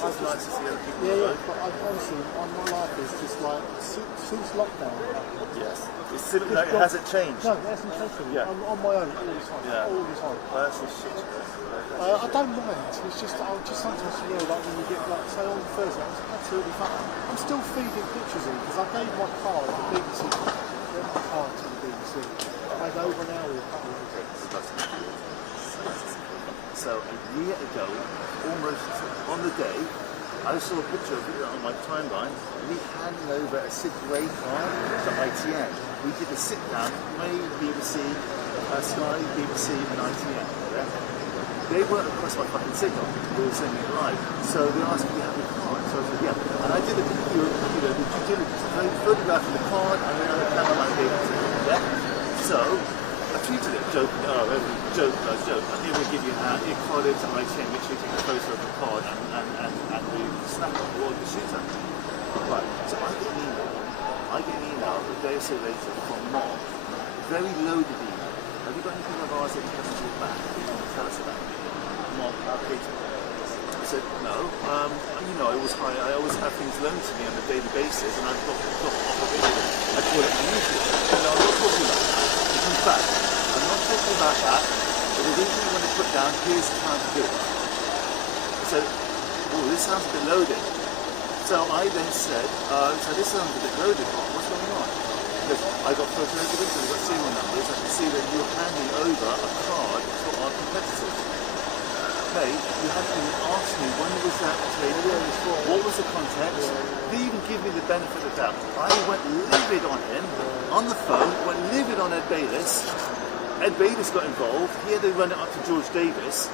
so it's nice to see other people. Yeah, but honestly, my life is just like since lockdown. Yes. It's still, no, it hasn't changed. No, it hasn't changed. Yeah. I'm on my own all the time. Yeah. All the time. That's a shit. I don't mind. It's just I'll just sometimes feel like when you get like say on Thursday, I was absolutely fine. I'm still feeding pictures in because I gave my card to the BBC. I gave my card to the BBC. I had over an hour with a couple of things. So a year ago, almost on the day, I saw a picture of it on my timeline. Me handing over a Sid Gray card to ITN. We did a sit down, BBC, Sky, BBC, and ITN. Yeah? They weren't across my fucking signal. They were sending it live. So they asked me to have a card. So I said, yeah. And I did the due diligence. I photographed the card and then the cameraman gave it to me. Yeah? So I tweeted it, joking, joke. I think we'll give you a card into ITN, which you take a photo of the card and we snap it or the shooter. Right, so I get an email a day or so later from Mark, very loaded email. Have you got anything of ours that you haven't brought back that you want to tell us about? Mark, Peter. I said, no. I always have things loaned to me on a daily basis, and I've got off of it. I call it unusual. No, I'm not talking about that. It comes back. I'm not talking about that. But the reason you want to put down, here's how to do it. I said, oh, this sounds a bit loaded. So I then said, so this sounds a bit loaded. What's going on? Because I got photo evidence, I've got serial numbers. I can see that you're handing over a card for our competitors. Okay, you haven't even asked me when was that taken, what was the context. They even give me the benefit of that. I went livid on him, on the phone, went livid on Ed Bayliss. Ed Bayliss got involved. He had to run it up to George Davis.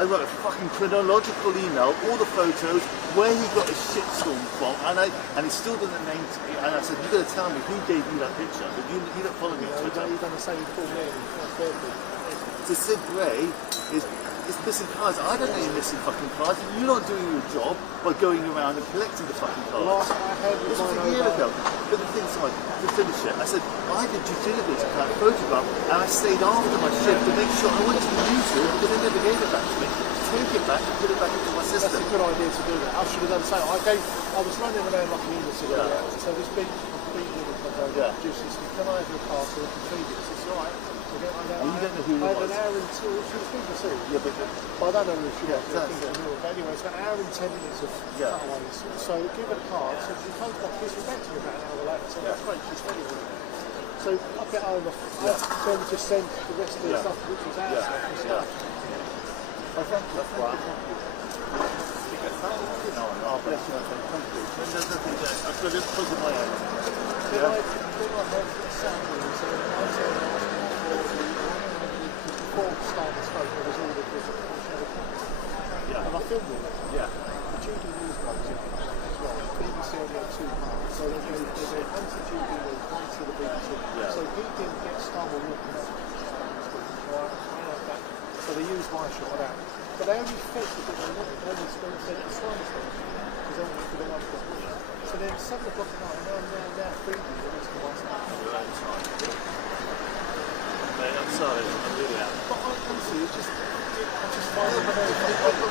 I wrote a fucking chronological email, all the photos, where he got his shitstorm from, and he still doesn't name to me. And I said, you got to tell me who gave you that picture. But you don't follow me on Twitter. You're going to say full name. So Sid Gray is missing cards. I don't know you're missing fucking cards. You're not doing your job by going around and collecting the fucking cards. This was a year ago. But the thing is, to finish it, I said, I did due diligence to that photograph, and I stayed after my shift to make sure I went to the newsroom because they never gave it back to me. Take it back and put it back into my system. That's a good idea to do that. I should have done the same. I was running around like an imbecile. So this big producers, can I have your car so we can feed it? It's alright. You don't know who it was. I had an hour and two, she was BBC. Yeah, but I don't know who she was. But anyway, it's about an hour and 10 minutes of cutaways. So give her a card. So she comes back, she's back to me about an hour later. So that's great, she's ready with it. So I get home, I then just send the rest of the stuff, which was our stuff. Oh, thank you. That's right. No, bless you. Thank you. There's nothing there. I've got it because of my own. Then I heard Samuel and said, before the start of the scope, there was all the and I filmed all that. Yeah. The Judy News guy was in it as well. BBC only had 2 parts. So they went one to Judy News, one to the BBC. Yeah. So he didn't get Starmer walking up. So they used my shot of that. But they only fed the bit they wanted. They only spent the Feinstein. Because they only for the one for me. So then 7 o'clock at night, now feeding the rest of my stuff. Mate, I'm sorry, I'm really out. But honestly, I just find it very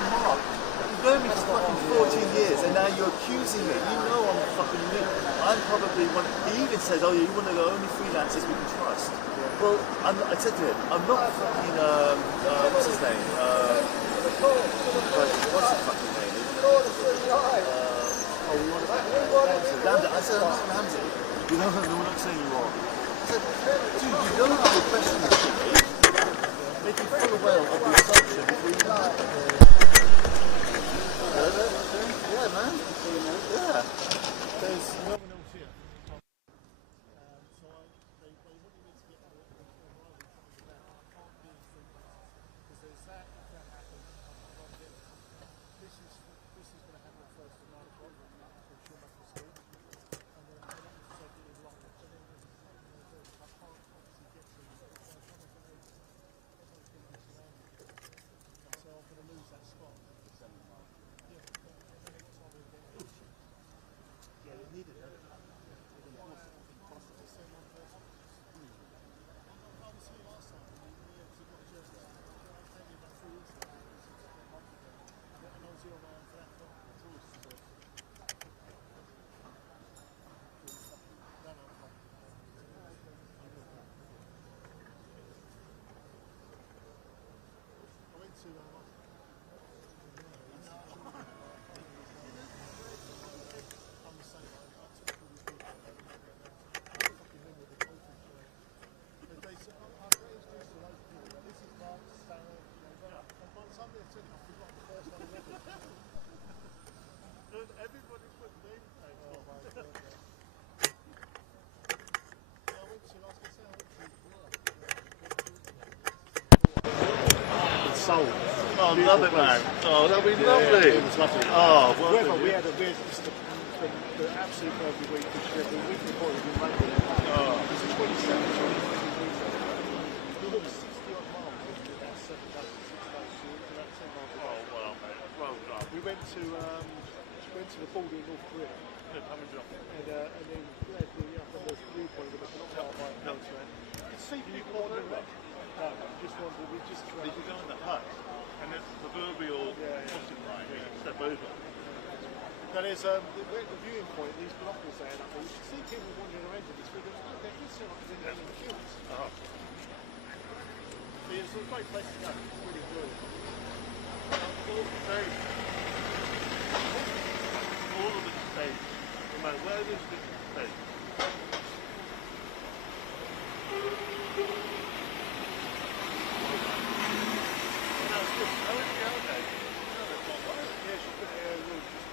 Mark, you've known me for fucking 14 years and now you're accusing me. You know I'm fucking new. I'm probably one. He even says, oh yeah, you're one of the only freelancers we can trust. Well, I said to him, I'm not fucking, what's his name? What's his fucking name? Ramsey. I said, I'm not Ramsey. You know, I'm not saying you are. I said, dude, you know how the question is to me. Make you full aware of the assumption before you lie. Yeah, man. Yeah. There's no one else here. So they wanted me to get out of the arrival coming down. I can't do things because there's that, if that happens, I can't get it. This is going to happen first at 9 o'clock. I'm sure I can see. And then I want to take it in longer. But then there's something to do. I can't obviously get to it. So I come up and Everybody put name tags on. I went to, Sold. Oh, love it, man. Oh, that'd be lovely. It was lovely. Oh, well, weather, we had a weird, the absolute perfect week, which the week before it was raining. It was 27, 28 degrees. We walked 60 odd miles in about 7 days, 6 days, so it was about 10 miles a day. oh, well, mate. Well done. We went to the border in North Korea. Good, I'm enjoying it. And then we had the viewpoint of the McDonnell by Feinstein. You could see people wandering around. No, just wandered. We just Did you go in the hut? And it's the proverbial crossing line. You step over. Now there's the viewing point, these binoculars there, and you can see people wandering around in this video. Oh, there is so much in there in the fields. Oh. It's a great place to go. It's really enjoyable. All of the stage. All of the stage. No matter where it is, it's the stage.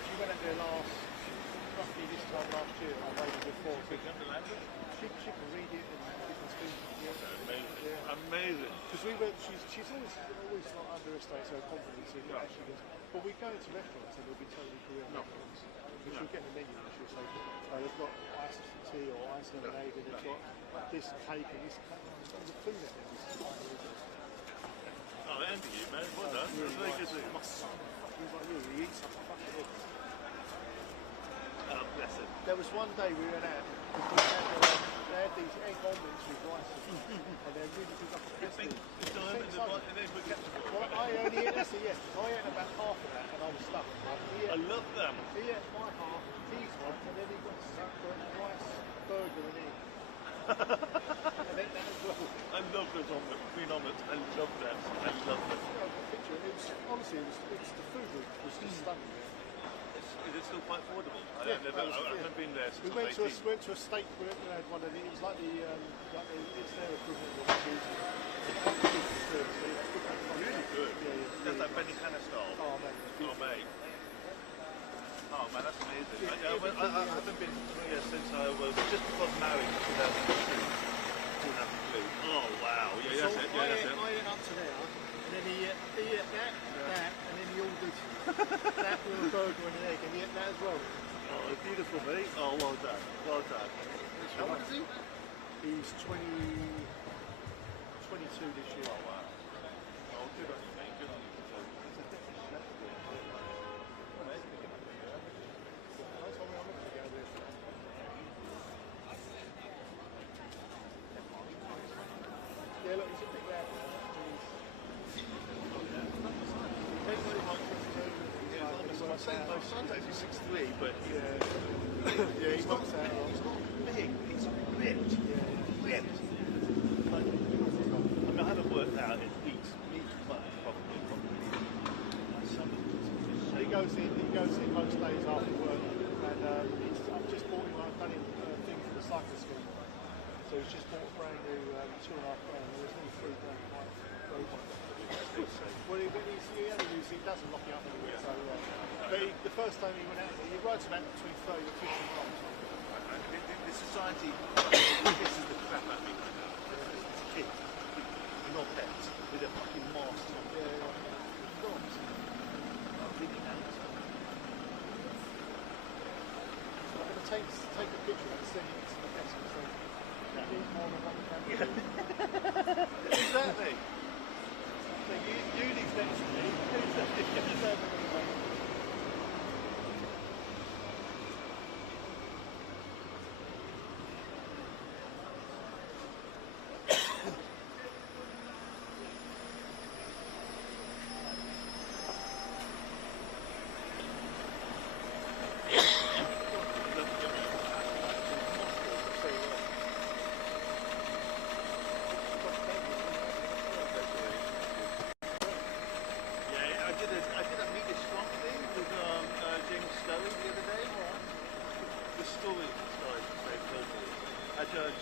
She went out there roughly this time last year, or maybe before. She can read it and she can speak it. Amazing. Yeah. Amazing. Because she's always not underestimates her confidence in actually does. But we go into restaurants and they'll be totally Korean restaurants. And she'll get the menu and she'll say, oh, they've got iced tea or iced lemonade and they've got this cake and this cake. And the food out there is unbelievable. Oh, I envy you, man. Well done. That's very good to My son, he's like you, he eats like a fucking egg. Oh, bless him. There was one day we went out, they had these egg omelets with rice and they're really good. Well, I only ate, that's it, yes. I ate about half of that and I was stuffed. I love them. He ate my half, his one, and then he got separate rice, burger and egg. And then that as well. I love those omelets, green omelets. I love them. I love them. Picture, it was, honestly, the food was just stunning. Is it still quite affordable? I haven't been there since we went to a steak. We had one of the. It was like it's their equivalent of Tuesday. Really good. Yeah. That's like Benihana style. Oh man. Oh mate. Oh man, that's amazing. I haven't been here since I was just before married in 2002. Oh wow. Yeah, that's it. Yeah, that's it. I went up to there, and then he ate that, and then he ordered that with a burger and an egg, and he ate that as well. Oh, beautiful, mate. Oh, well done. Well done. How old is he? He's 22 this year. Oh, wow. Oh, good on you, mate. Good on you. It's a different chef. That's what I'm looking to go with. Yeah, look, he's a big lad. Sometimes he's 6'3", but he's not big. He's ripped. Ripped. Like, I mean, I haven't worked out in weeks, but probably. He goes in most days after work, and I've just bought him. I've done him a thing for the cycle scheme. So he's just bought a brand new £2.5 grand. There's only £3 grand. Well, he only uses it, doesn't lock it up anywhere. So, but the first time he went out, he rides about between 30 and 50 miles. The society pisses the crap out of me right now. There's this kid, not pets, with a fucking mask on. God. I'm really angry. I'm going to take a picture and send it to the desk and say, that is more than one camera. Exactly. So you need next to me.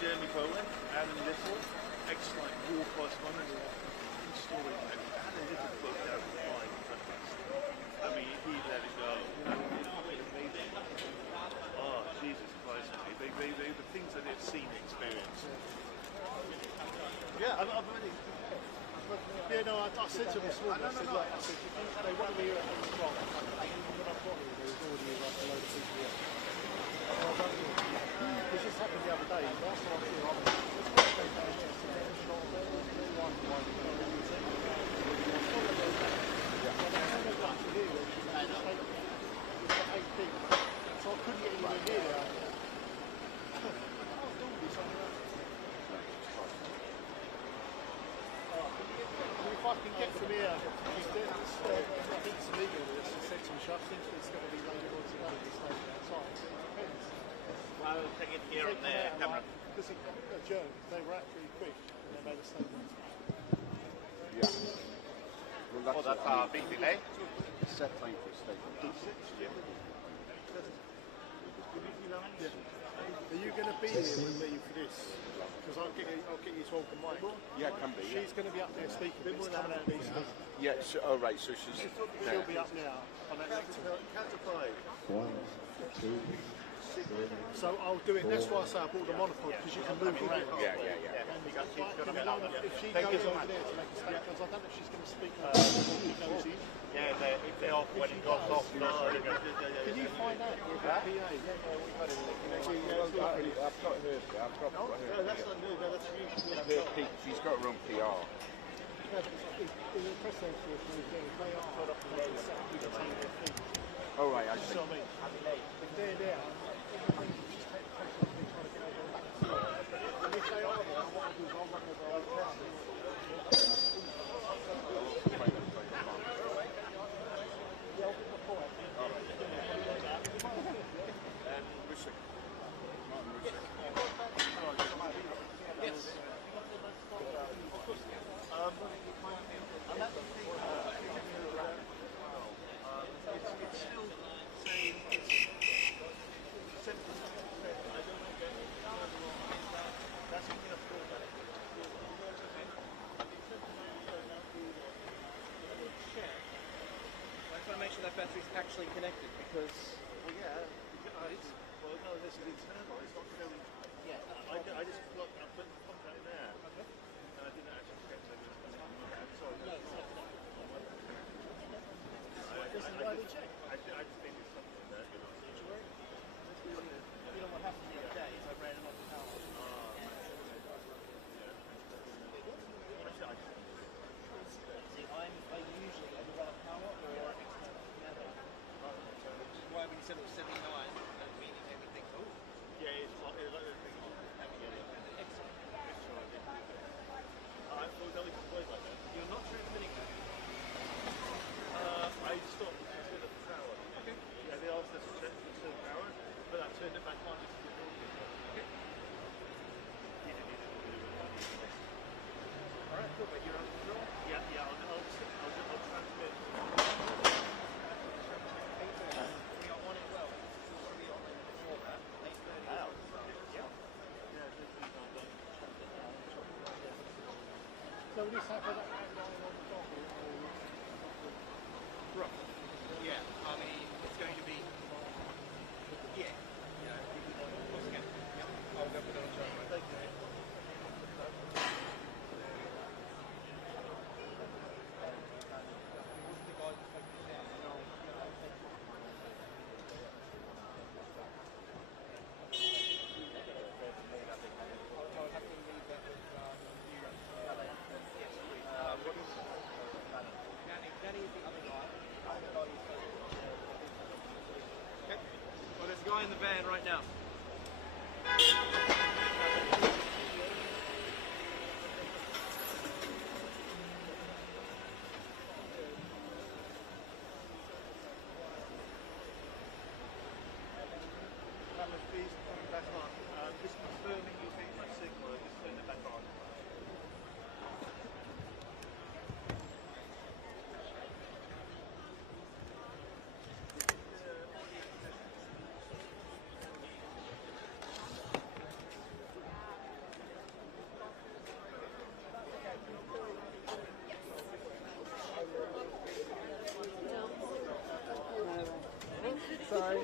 Jeremy Poland, Adam Little, ex-like war correspondent. Story, had a little book out of the I mean, he let it go. said to them this morning, I said, look, I said, they want to be here at 8 o'clock. When I've got here, there was already like a load of people here. And I don't know. This just happened the other day. Last time I was here, I was down there, so they were shot, they were one to one. So I couldn't get anywhere near there. If I can get from here, it's illegal. It's essentially shut. I think it's going to be later on today. It's later outside. It depends. Well, we'll take it here on the camera. Because it got adjourned. They were out pretty quick and they made a statement. Yeah. Well, That's a big delay. set time for a statement. Are you going to be here with me for this? Because I'll get you talking Mike. Yeah, can be. She's going to be up there speaking. It's coming out these days. Yeah, so, oh right, so she's She'll be up now on that next one. Count to 5. 1, 2, 3. So I'll do it. That's why I say I bought the monopod because you can move around. yeah. If she goes over there to make a statement, because I don't know if she's going to speak on she goes in. Yeah, if they off when it goes off. Can you find out with the PA? I've got her. No, that's not new. No, that's you. She's got her own PR. In the press center, they are put up and retain their feet. Oh right, I You see. know what I mean? If they're there, everything just take the pressure off, they're trying to get over. And if they are there, what I'll do is I'll run over our press. Yeah, I'll get the point. Yes. It's still saying it's 70%. I don't know if that's enough for that. I just want to make sure that battery's actually connected because Well, yeah. Well, no, this is internal. It's not going. yeah, I just put that in there. And I didn't actually check that it was coming out. Sorry. no, it's not connected. This is why they check. I just think it's something there. You know what happened the other day is I ran it off the power. See, I usually either run a power or external together. Which is why when you said it was 79, that meaning everything. Oh, Yeah, it's like the thing on. excellent. I thought that was deployed like that. You're not transmitting that. I stopped instead of the power. Okay. Yeah, they asked us to check the power, but I turned it back on just to get it. Okay. All right, cool. But you're on control. Yeah, I'll transmit. We are on it well. We'll be on it before that. 8:30. Yeah. Yeah, this is not done. So will this happen at 9 on the top? Right. Yeah, I mean, it's going to be, yeah, once again, yeah, I'll go put it on charge. Thank you. Danny is the other guy. Okay. Well, there's a guy in the van right now. Please turn it back on. Just confirming you think my signal, just turn it back on. Sorry.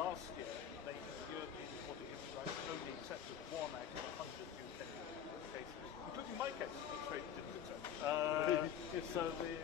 last year, the European Court of Human Rights only accepted 1 out of 100 UK cases, including my case, which Australia didn't accept. So the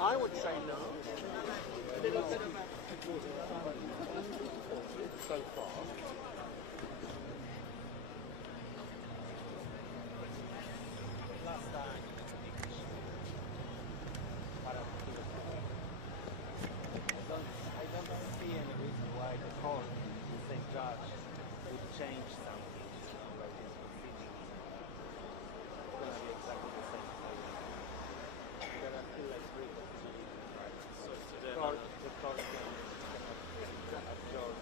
I would say no. so far. I don't see any reason why the court, the same judge, would change something about this proceeding. It's going to be exactly the same. There are still like 3 proceedings. The court can absorb.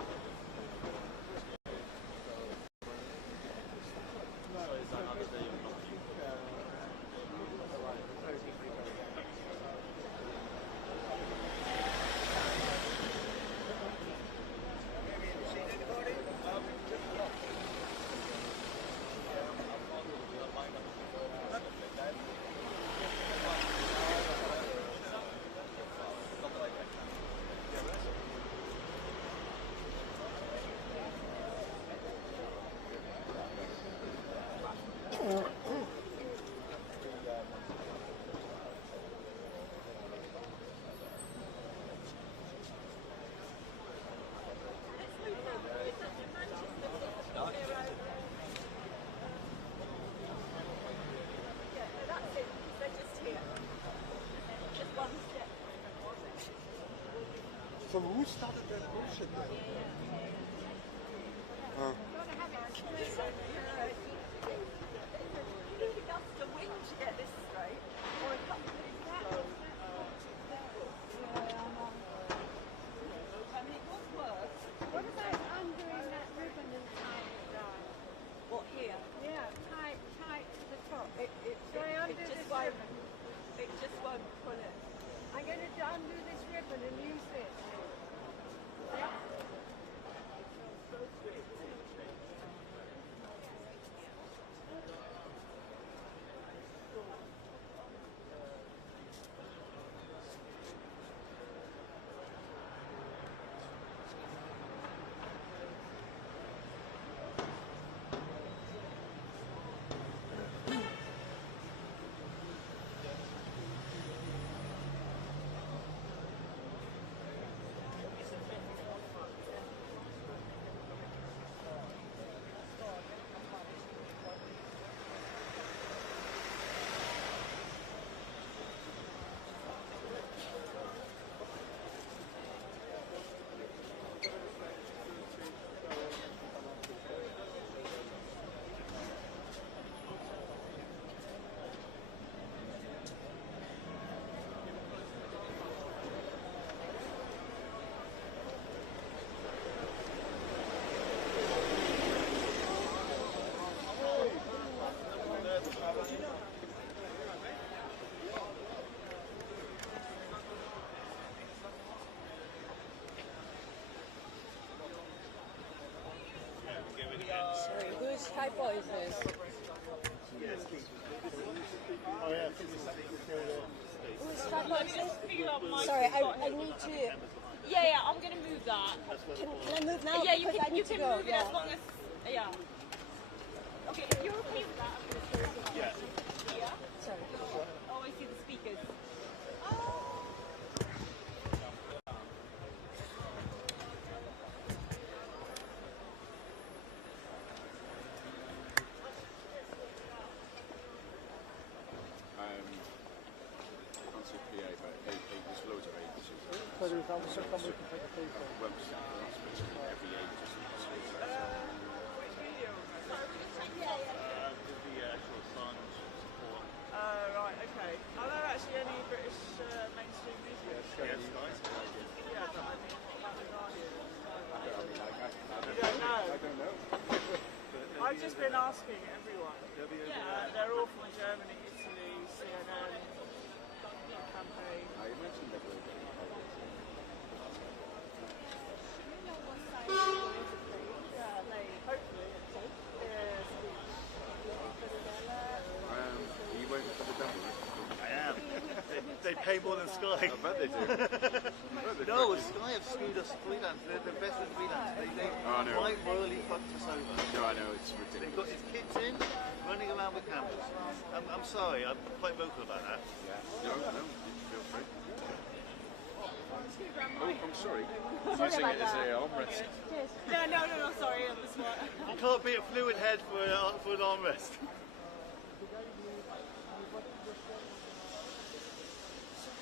So it's another day of nothing. So who started that bullshit then? What about undoing that ribbon and tying it down? What here? Yeah, tie to the top. It Just won't. ribbon. It just won't pull it. I'm going to undo this ribbon and use this. Sorry, whose typo is this? Oh yeah, I think it's Whose typo is this? Sorry, I need to. Yeah, I'm gonna move that. Can I move now? Yeah, you Because I can need to move go. it as long as Okay, if you're okay with that, I'm gonna throw it here. Sorry. Oh, I see the speakers. Can't see PA, but there's loads of agencies. so there's someone can take a photo. Website, that's basically every agency. The actual Assange support. Right, okay. Are there actually any British mainstream media? Yes, guys. Yeah, but I mean, asking everyone. Yeah, they're all from Germany, Italy, CNN, campaign. You mentioned that we're getting Yeah, hopefully. you waiting for the double? I am. They pay more than Sky. I bet they do. No, Sky have screwed us freelance. They're the best at freelance. They Oh, no. quite royally fucked us over. No, I know, it's They've got ridiculous. his kids in, running around with cameras. I'm sorry, I'm quite vocal about that. No, feel free. Oh, I'm sorry. Sorry Using about it as that. a armrest. Cheers. No, sorry, I'm the smart. You can't be a fluid head for an armrest.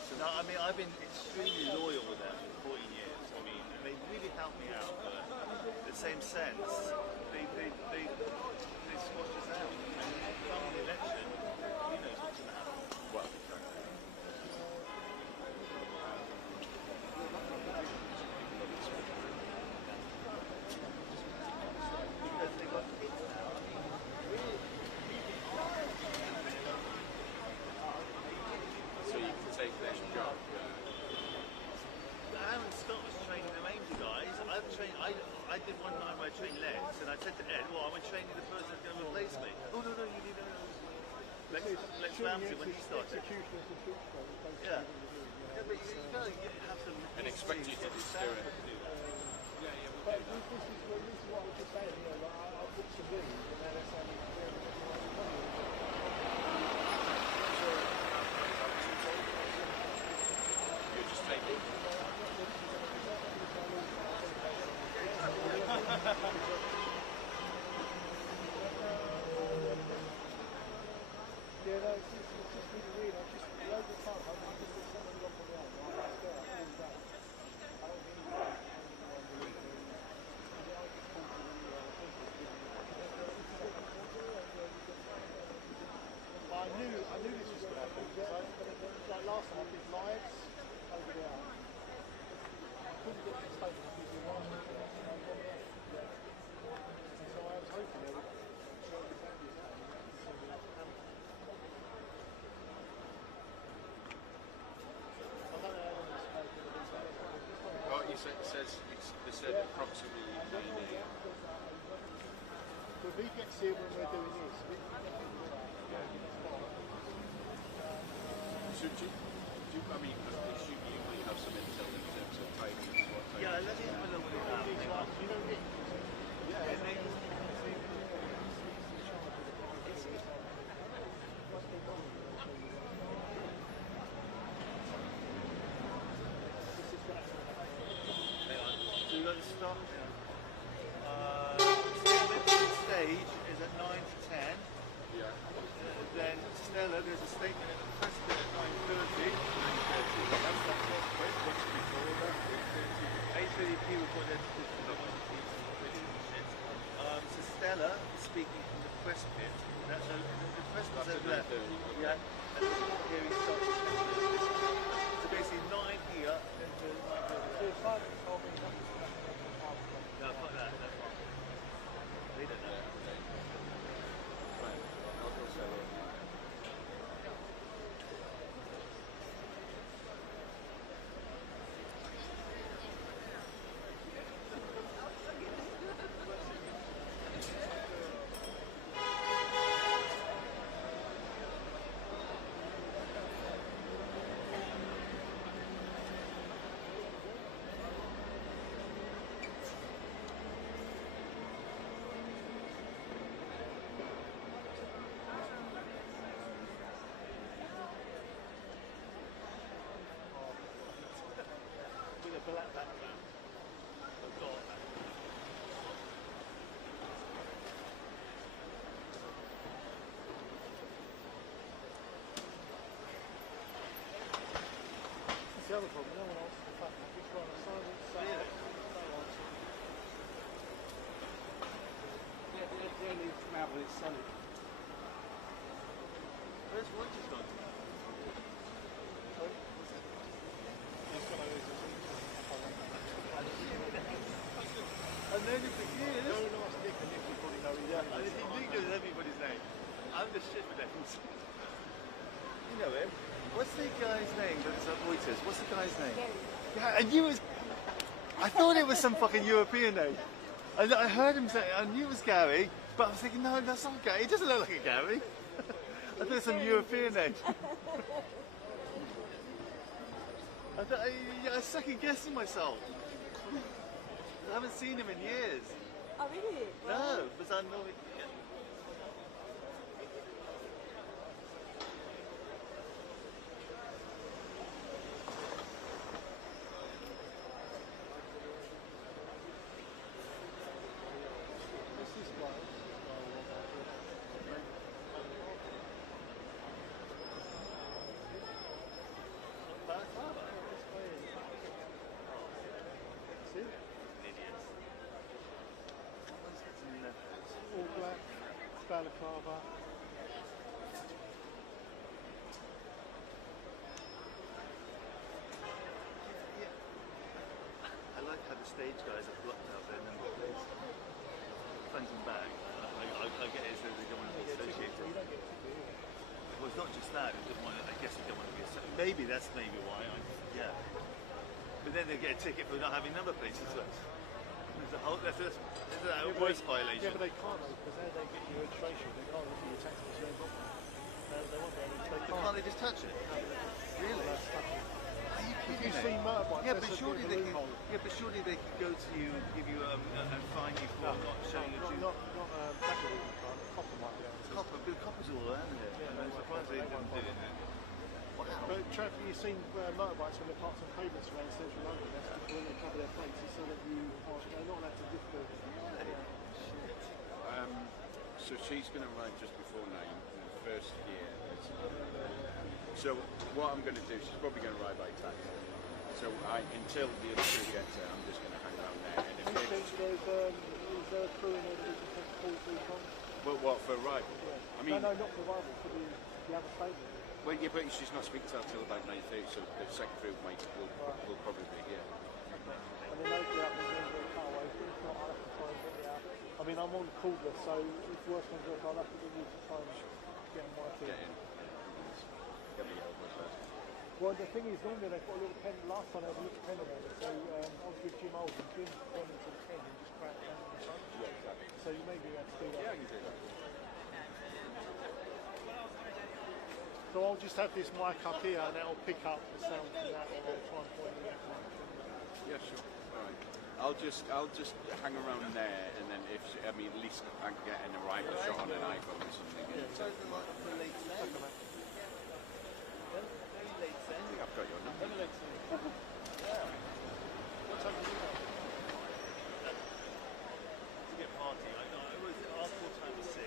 So no, I mean, I've been extremely loyal with them for 14 years. I mean, and they really helped me out, but in the same sense, they squashed us out. And come the election, who knows what's going to happen. Well, Because they got kids now. I mean, really. so you can take their job. Aaron Scott was training the Ranger guys. I did one night where I trained legs, and I said to Ed, well, I'm training the person who's going to replace me. Oh, no, you need Lex Ramsey when he started. Yeah. Yeah, but you gotta have some... And expect you to do it. But this is what I was just saying, you know, like, I've booked some leave, and now they're saying it's very, very You're just taking. Yeah, no, it's just really weird. I just, loads of times, I just there's something wrong with me. I swear, I really don't. I don't think I knew this was going to happen. Like last time, I did lives over there. I couldn't get the statement because the last one was so I was hoping they would show exactly that. Oh, you said, they said approximately 9 a.m. But he gets here when we're doing this. Should you? I mean, assume you might have some intel in terms of timings. Yeah, let me have a look at that. You know, Nick, So we've got to stop now. Stage is at 9 to 10. Yeah. Then Stella, there's a statement in the press bit at 9:30. 8:30 people put their so Stella is speaking from the press pit. That's the press pit's over there. Yeah. And the hearing starts at 10:30. So basically 9 here into 9:30. No, fuck that. That's fine. They don't know. Right. I'll go say that. With a black background. A dark background. that's the other problem. No one answers the phone. I just run a silent cell. Really? The only travel is sunny. Where's Rogers gone? I've known him for years. No, no, I stick, and Nick, you probably know he's Yeah, I didn't think of it. You know him? What's the guy's name that's at Reuters? What's the guy's name? Yeah, I knew it was... I thought it was some fucking European name. I heard him say, I knew it was Gary, but I was thinking, no, that's not Gary. He doesn't look like a Gary. I thought it was some European name. I was second guessing myself. I haven't seen him in years. Oh, really? No, because I'm normally... All black, balaclava. I like how the stage guys are blocked out their number plates. Front and back. I get it, so they don't want to be associated. Well, it's not just that. I guess they don't want to be associated. Maybe that's why. Yeah. But then they get a ticket for not having number plates as well. There's a whole. There's a worse violation. Yeah, but they can't because they get your registration. They can't look at your tax return. They won't be able to. Can't they just touch it? Really? Are you If kidding you me? see motorbikes, Yeah, that's but a surely bit they of a can. loophole. Yeah, but surely they could go to you and give you and fine you for not showing your due. Not tackle card. Copper might be able to. Copper, but copper's all around here. Yeah, I'm surprised they didn't do it. Wow. But traffic, you've seen motorbikes when they're parked on pavements around central London. That's because when they cover their plates, it's so that they're not allowed to lift the. So she's going to arrive just before 9 in the first year. So what I'm going to do, she's probably going to arrive by taxi. So until the other crew gets there, I'm just going to hang around there. And if Do you think is there a crew in there that you can take the 43 from? well, what, for arrival? Yeah. I mean, No, not for arrival, for the other statement. well, yeah, but she's not speaking to her till about 9:30, so the second crew will probably be here. And then hopefully I can get the car away. If not, I'll have to try and get it out. I mean, I'm on cordless, so if worse comes to worse, I'll have to get you to try and get on my feet. Get in. Get me help with that. Well, the thing is, normally they've got a little pen. Last time they had a little pen around it, so I was with Jim Old and Jim went into the pen and just cracked down on the front. Yeah, exactly. So you may be able to do that. Yeah, I can do that. So I'll just have this mic up here and that'll pick up the sound from that, or I'll try and point it out. Yeah, sure. All right. I'll just hang around there, and then at least I can get an arrival shot on an iPhone or something. Yeah, so the like for late I think I've got your number. What time do you have? to get party. I was our call time was 6.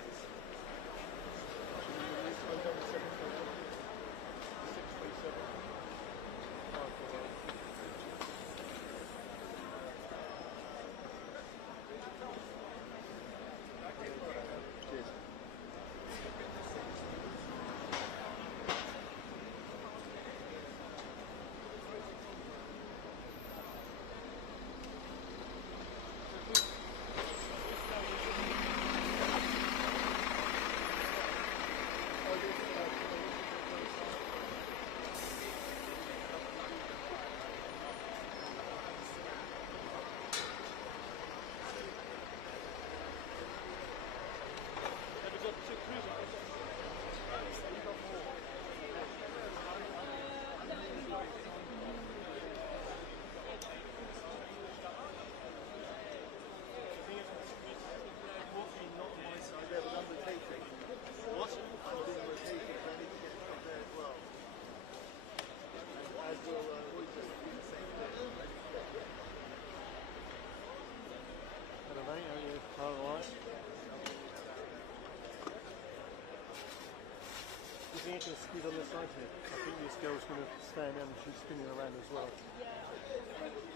You can skid on the side here. I think this girl's going to stand down and she's spinning around as well.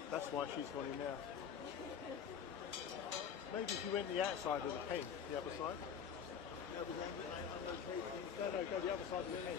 That's why she's gone in now. Maybe if you went the outside of the pen, the other side. No, go the other side of the pen.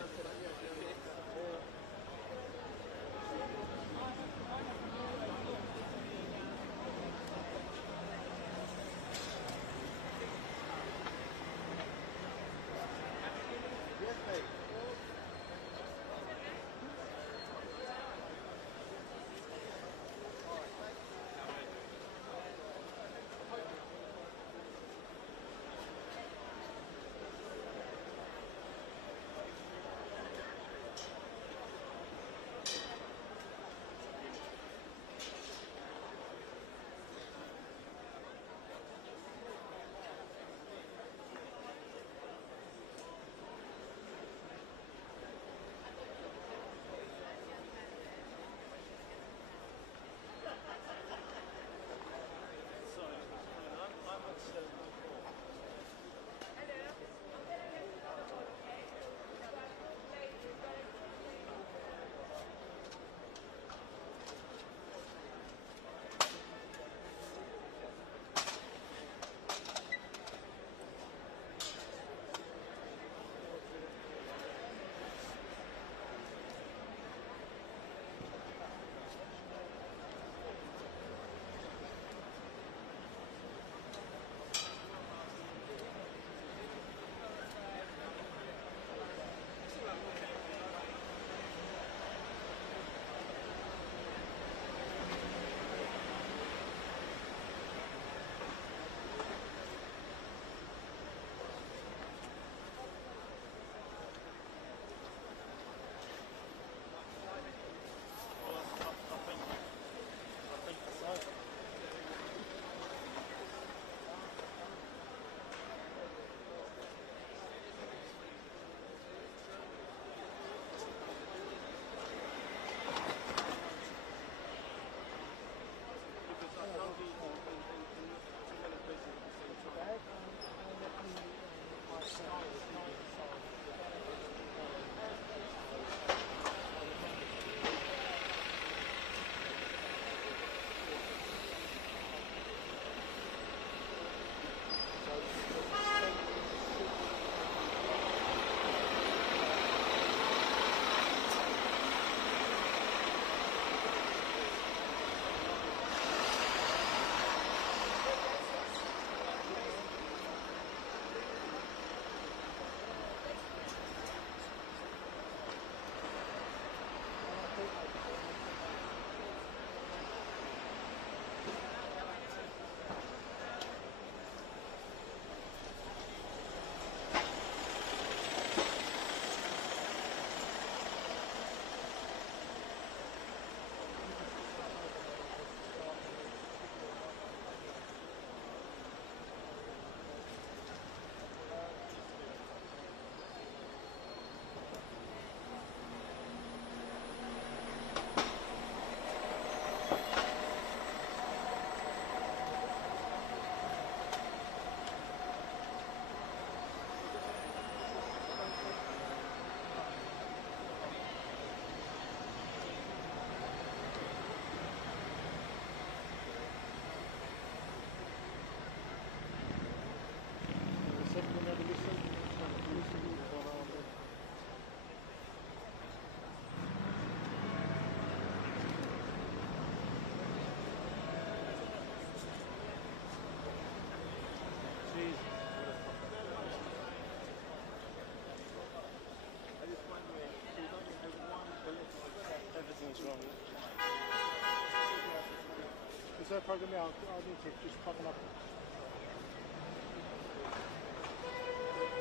program now. I need to just plug them up.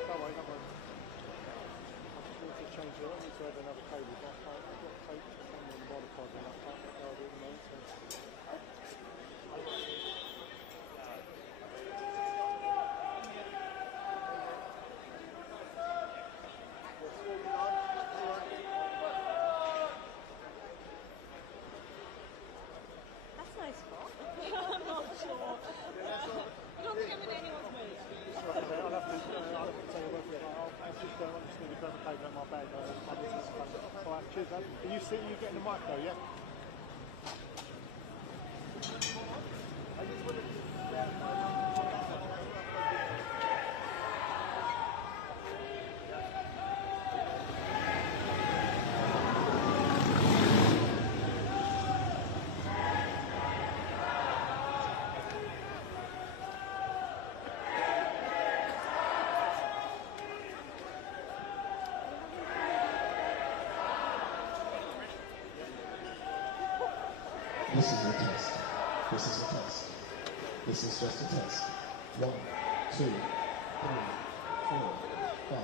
Don't worry. I just need to change it. I need to add another cable. But I've got tape on the monopod and I can't get out of it at the moment. That's nice spot. I'm not sure. I don't think I'm in anyone's mood. I'll have to say a word for it. I just need to grab a cable out of my bag. Alright, cheers, man. Are you getting the mic though, yeah? This is a test. This is a test. This is just a test. 1, 2, 3, 4, 5.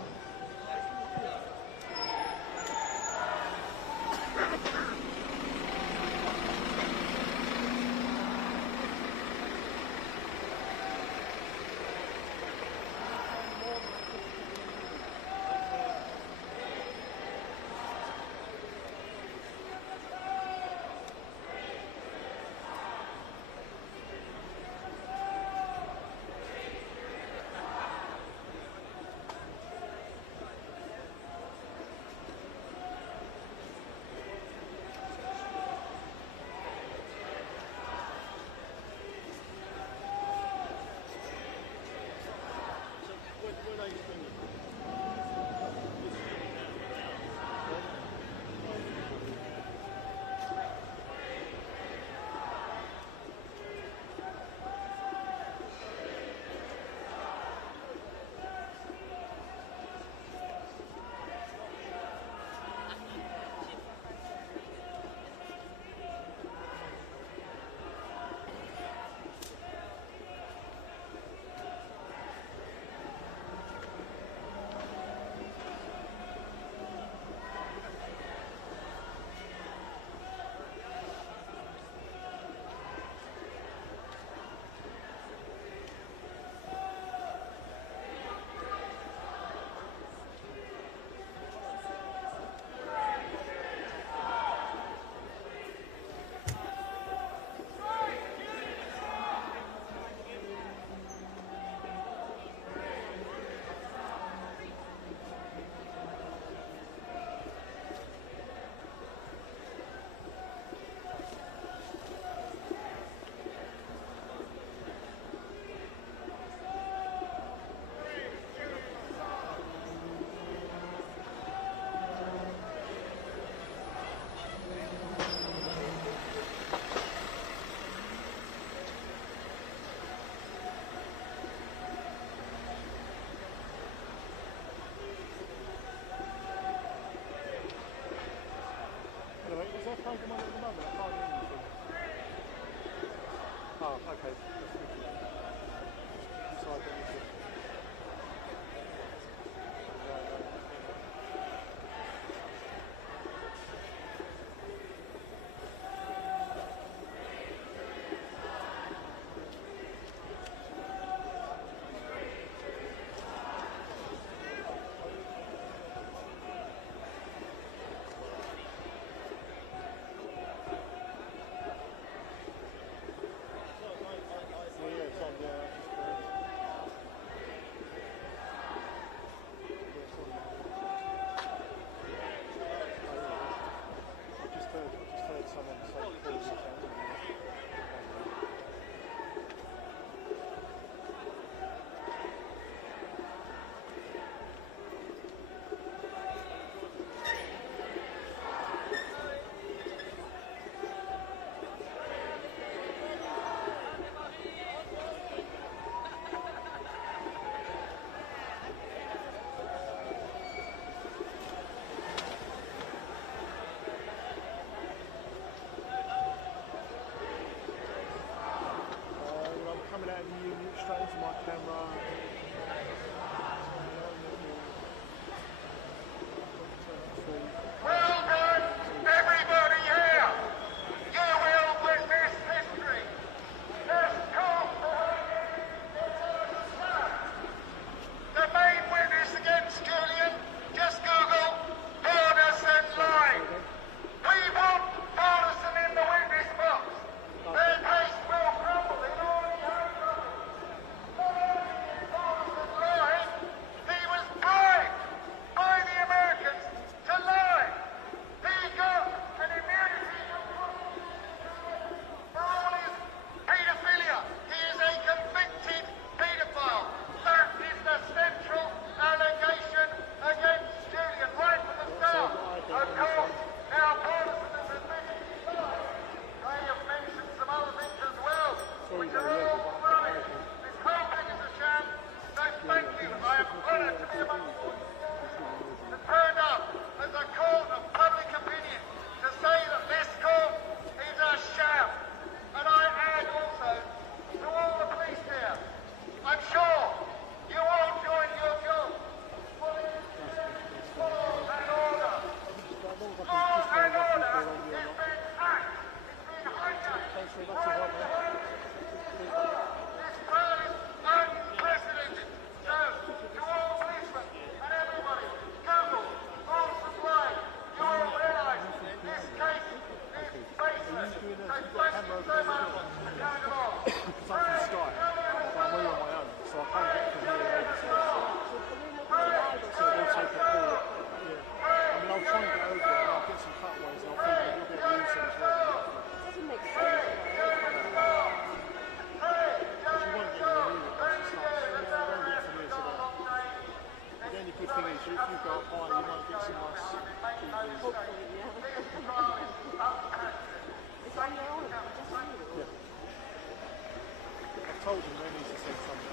told him when he's to send something.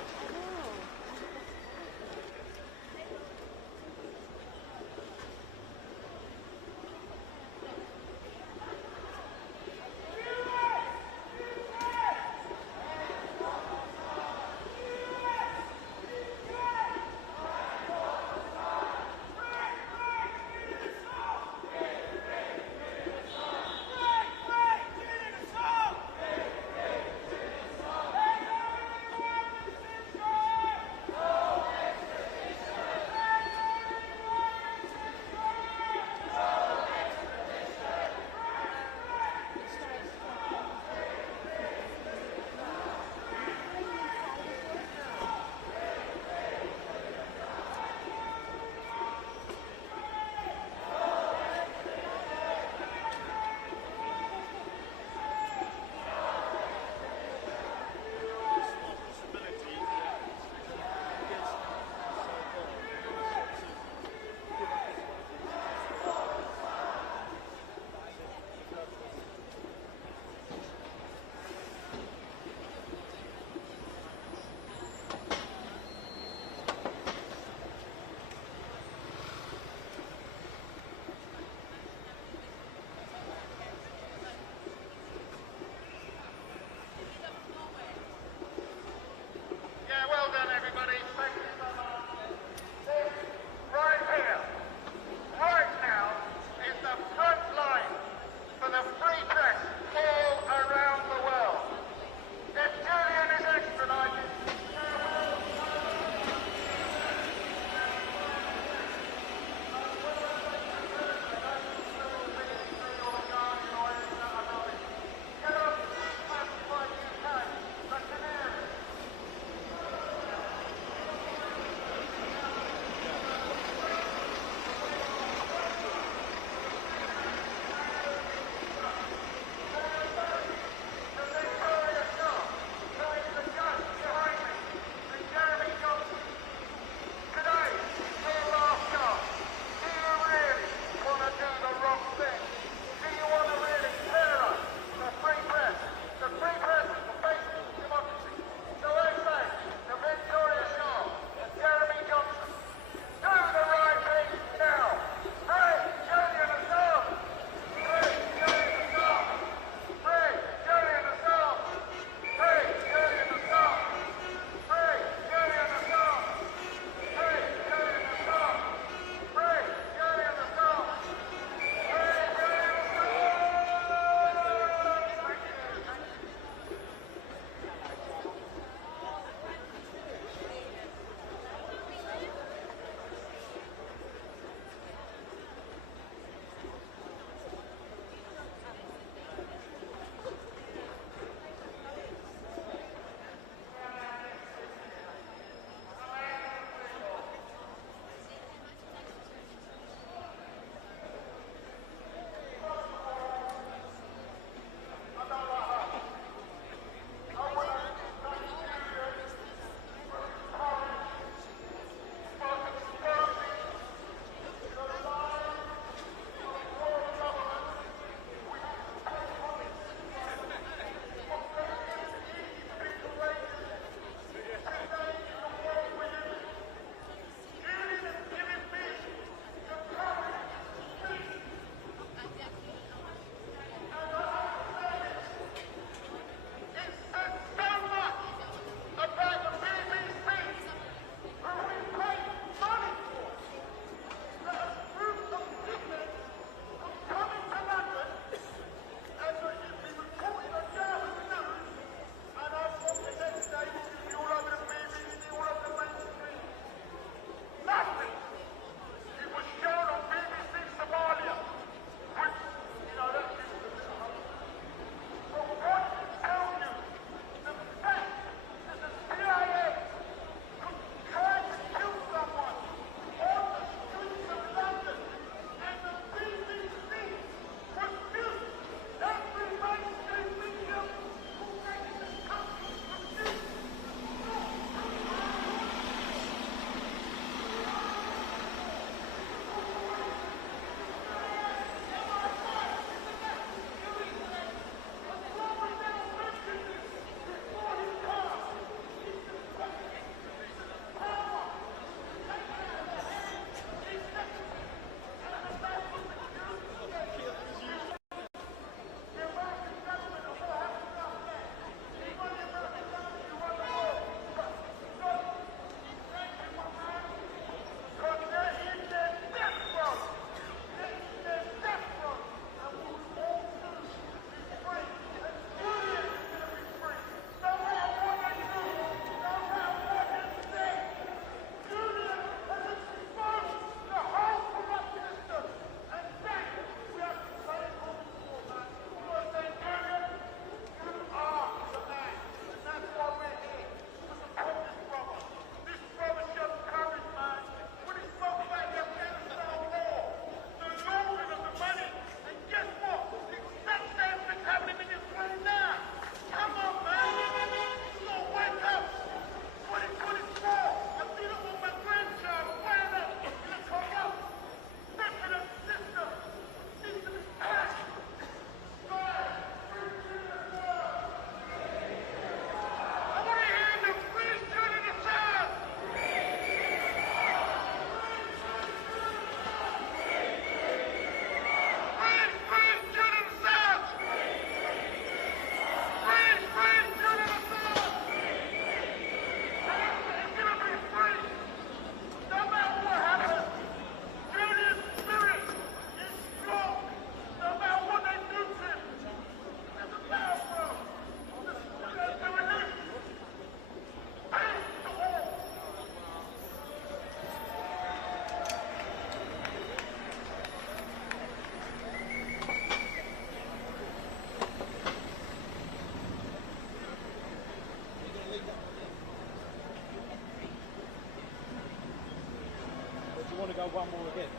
one more again.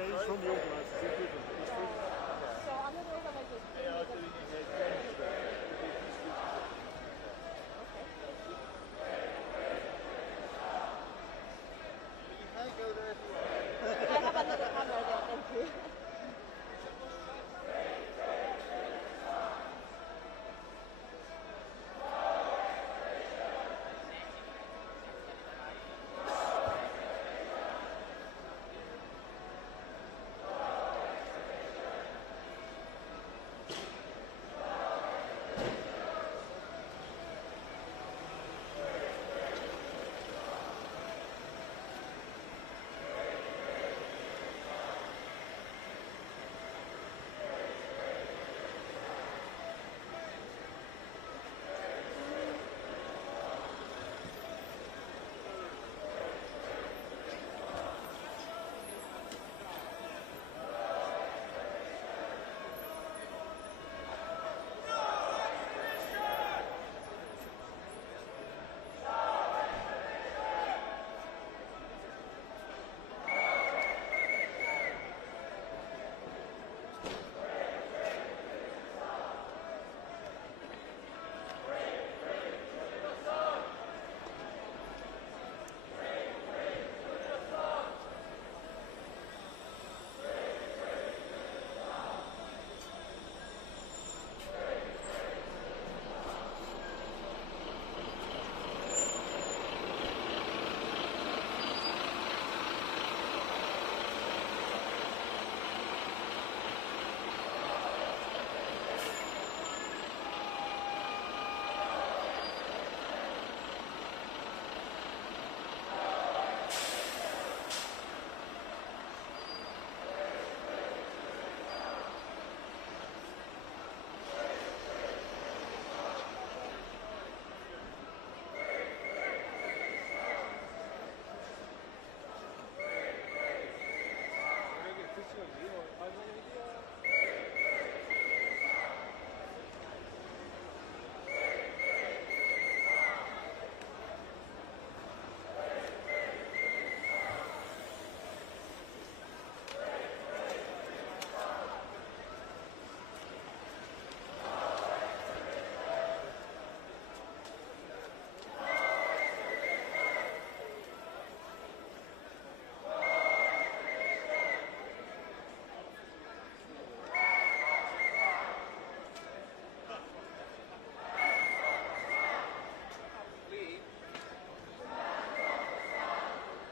Yeah, he's from the organisers. He's with them. He's from So another organizer is They are doing it here. You can go there if you want. I have another camera there, thank you.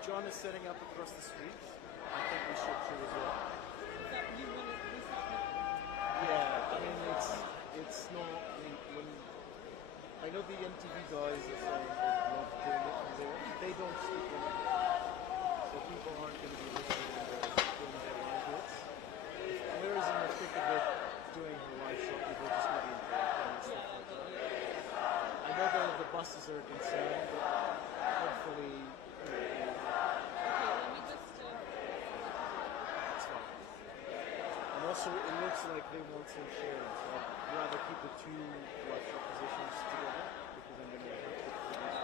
John is setting up across the street. I think we should too as well. Yeah, I mean it's not. When I know the MTV guys are saying they love doing it from there. They don't speak English, so people aren't going to be listening when they're doing their live hits. Whereas in the thick of it, doing her live show, people are just going to be interrupting and stuff like that. I know that the buses are concerned, but hopefully. And also, it looks like they want some sharing, so I'd rather keep the two workshop positions together because I'm going to have to produce.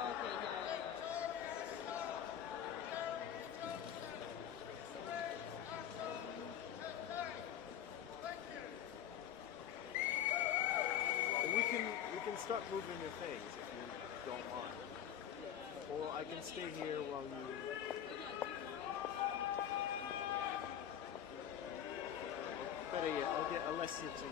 We can start moving your things if you don't mind, or I can stay here while you. Better yet, I'll get Alessia to.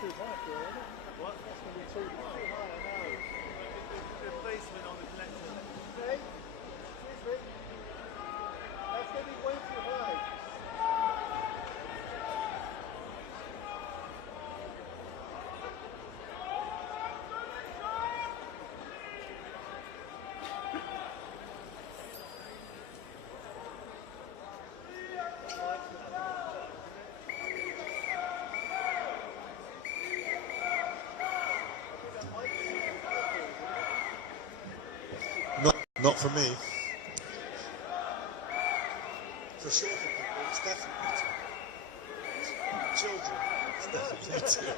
too high for you, isn't it? What? That's going to be too high. Too high, I know. The policeman on the collector. Hey, excuse me. That's going to be way too high. Not for me. For shorter people, it's definitely too. Children, it's definitely too.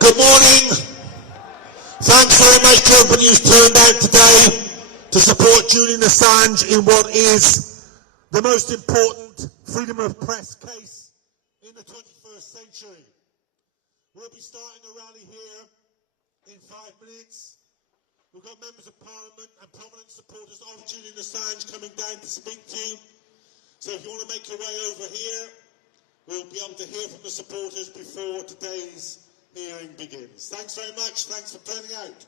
Good morning. Thanks very much to everybody who's turned out today to support Julian Assange in what is the most important freedom of press case in the 21st century. We'll be starting a rally here in 5 minutes. We've got members of Parliament and prominent supporters of Julian Assange coming down to speak to you. So if you want to make your way over here, we'll be able to hear from the supporters before today's hearing begins. Thanks very much. Thanks for turning out.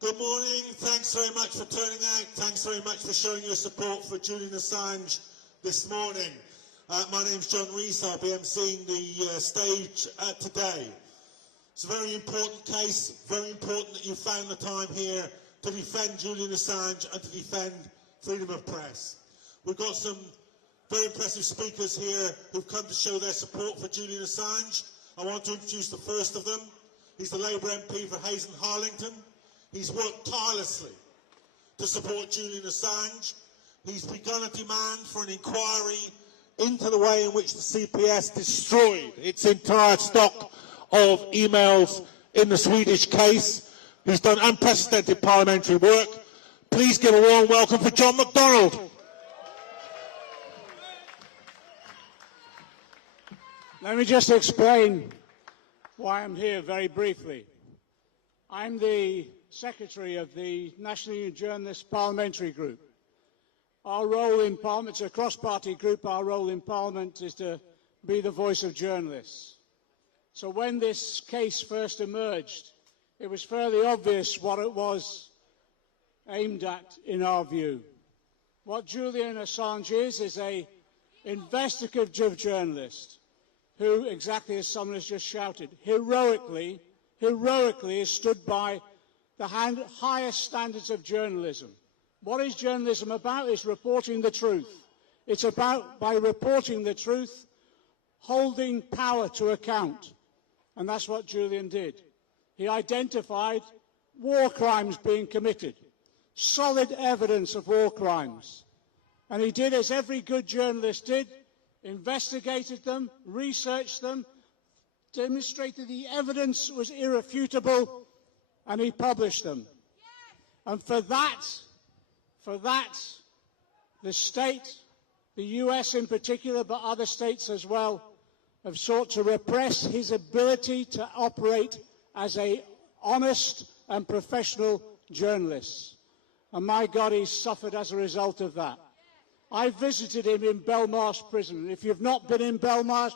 Good morning. Thanks very much for turning out. Thanks very much for showing your support for Julian Assange this morning. My name's John Rees. I'll be emceeing the stage today. It's a very important case. Very important that you found the time here to defend Julian Assange and to defend freedom of press. We've got some very impressive speakers here who've come to show their support for Julian Assange. I want to introduce the first of them. He's the Labour MP for Hayes and Harlington. He's worked tirelessly to support Julian Assange. He's begun a demand for an inquiry into the way in which the CPS destroyed its entire stock of emails in the Swedish case. He's done unprecedented parliamentary work. Please give a warm welcome for John McDonnell. Let me just explain why I'm here very briefly. I'm the Secretary of the National Union Journalists Parliamentary Group. Our role in Parliament, it's a cross-party group, our role in Parliament is to be the voice of journalists. So when this case first emerged, it was fairly obvious what it was aimed at in our view. What Julian Assange is an investigative journalist who, exactly as someone has just shouted, heroically has stood by the highest standards of journalism. What is journalism about? It's reporting the truth. It's about, by reporting the truth, holding power to account. And that's what Julian did. He identified war crimes being committed, solid evidence of war crimes. And he did as every good journalist did, investigated them, researched them, demonstrated the evidence was irrefutable, and he published them. And for that, the state, the US in particular, but other states as well, have sought to repress his ability to operate as an honest and professional journalist. And my God, he's suffered as a result of that. I visited him in Belmarsh prison. If you've not been in Belmarsh,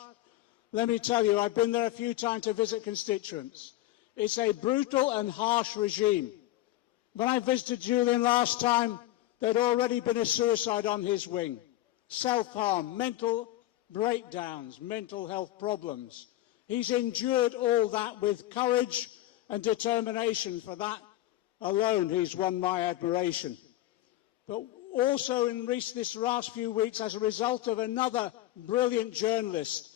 let me tell you, I've been there a few times to visit constituents. It's a brutal and harsh regime. When I visited Julian last time, there'd already been a suicide on his wing. Self-harm, mental breakdowns, mental health problems. He's endured all that with courage and determination. For that alone, he's won my admiration. But also in this last few weeks, as a result of another brilliant journalist,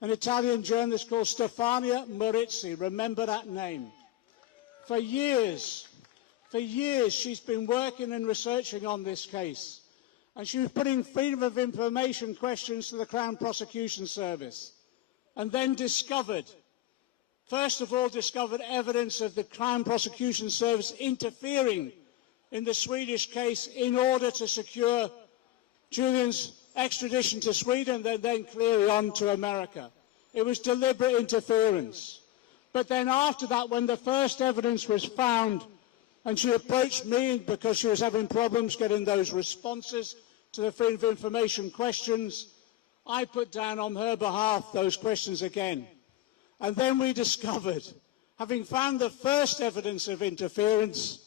an Italian journalist called Stefania Morizzi, remember that name. For years, she's been working and researching on this case. And she was putting freedom of information questions to the Crown Prosecution Service. And then first of all discovered evidence of the Crown Prosecution Service interfering in the Swedish case in order to secure Julian's extradition to Sweden and then clearly on to America. It was deliberate interference. But then after that, when the first evidence was found, and she approached me because she was having problems getting those responses to the freedom of information questions, I put down on her behalf those questions again. And then we discovered, having found the first evidence of interference,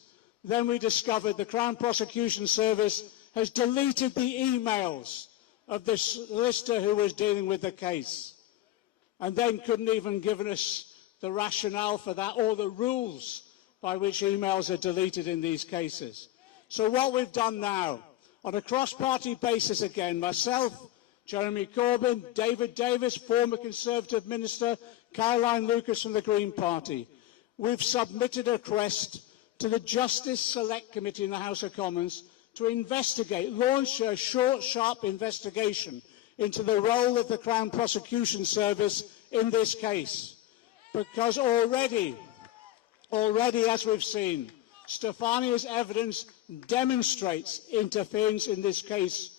then we discovered the Crown Prosecution Service has deleted the emails of the solicitor who was dealing with the case, and then couldn't even give us the rationale for that or the rules by which emails are deleted in these cases. So what we've done now, on a cross-party basis again, myself, Jeremy Corbyn, David Davis, former Conservative Minister, Caroline Lucas from the Green Party, we've submitted a request to the Justice Select Committee in the House of Commons to investigate, launch a short, sharp investigation into the role of the Crown Prosecution Service in this case. Because already, as we've seen, Stefania's evidence demonstrates interference in this case,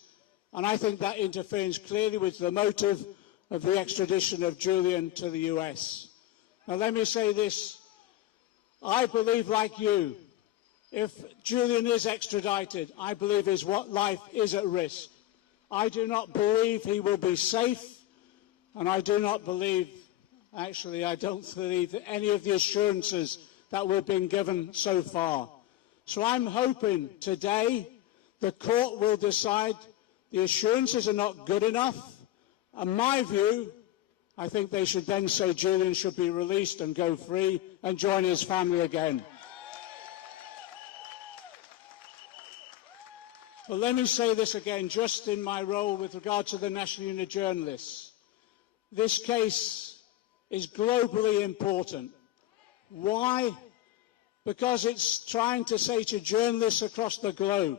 and I think that interference clearly with the motive of the extradition of Julian to the US. Now let me say this, I believe, like you, if Julian is extradited, I believe his life is at risk. I do not believe he will be safe, and I do not believe, actually I don't believe any of the assurances that we've been given so far. So I'm hoping today the court will decide the assurances are not good enough. In my view, I think they should then say Julian should be released and go free and join his family again. But let me say this again, just in my role with regard to the National Union of Journalists. This case is globally important. Why? Because it's trying to say to journalists across the globe,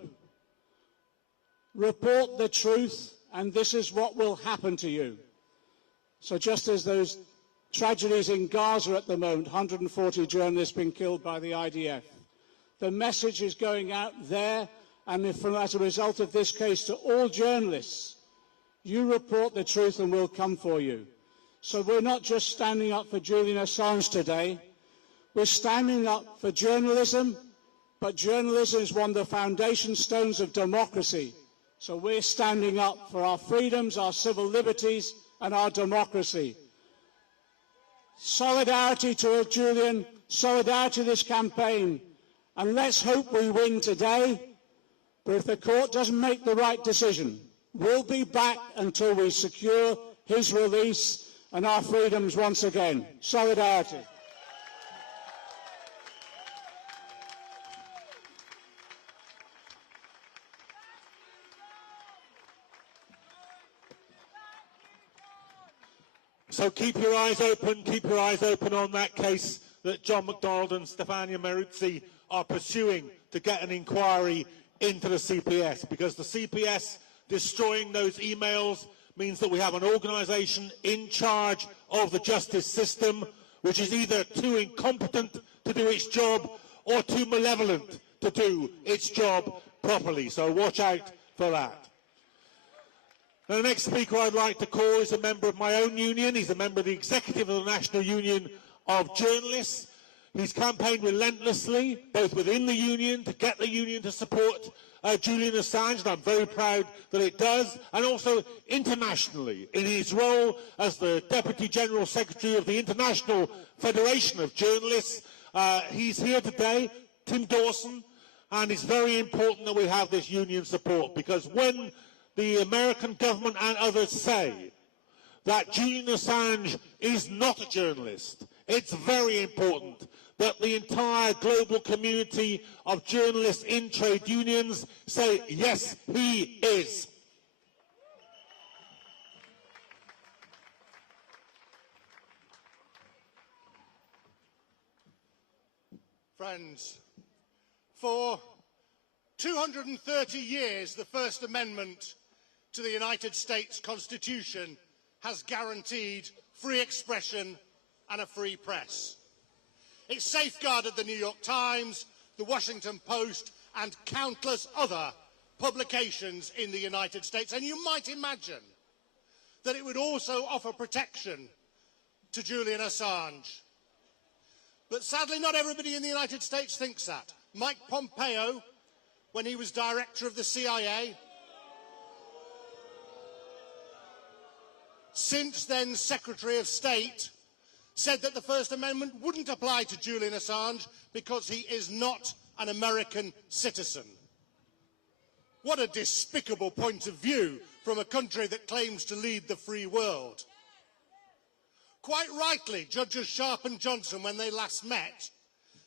report the truth and this is what will happen to you. So just as those tragedies in Gaza at the moment, 140 journalists being killed by the IDF, the message is going out there, and as a result of this case, to all journalists, you report the truth and we'll come for you. So we're not just standing up for Julian Assange today, we're standing up for journalism, but journalism is one of the foundation stones of democracy. So we're standing up for our freedoms, our civil liberties, and our democracy. Solidarity to Julian, solidarity to this campaign, and let's hope we win today. But if the court doesn't make the right decision, we'll be back until we secure his release and our freedoms once again. Solidarity. So keep your eyes open on that case that John McDonnell and Stefania Meruzzi are pursuing to get an inquiry into the CPS, because the CPS destroying those emails means that we have an organisation in charge of the justice system which is either too incompetent to do its job or too malevolent to do its job properly. So watch out for that. Now, the next speaker I'd like to call is a member of my own union. He's a member of the executive of the National Union of Journalists. He's campaigned relentlessly, both within the union, to get the union to support Julian Assange, and I'm very proud that it does, and also internationally, in his role as the Deputy General Secretary of the International Federation of Journalists. He's here today, Tim Dawson, and it's very important that we have this union support, because when the American government and others say that Julian Assange is not a journalist, it's very important that the entire global community of journalists in trade unions say, yes, he is. Friends, for 230 years, the First Amendment to the United States Constitution has guaranteed free expression and a free press. It safeguarded the New York Times, the Washington Post, and countless other publications in the United States. And you might imagine that it would also offer protection to Julian Assange. But sadly, not everybody in the United States thinks that. Mike Pompeo, when he was director of the CIA, since then Secretary of State, said that the First Amendment wouldn't apply to Julian Assange because he is not an American citizen. What a despicable point of view from a country that claims to lead the free world. Quite rightly, Judges Sharp and Johnson, when they last met,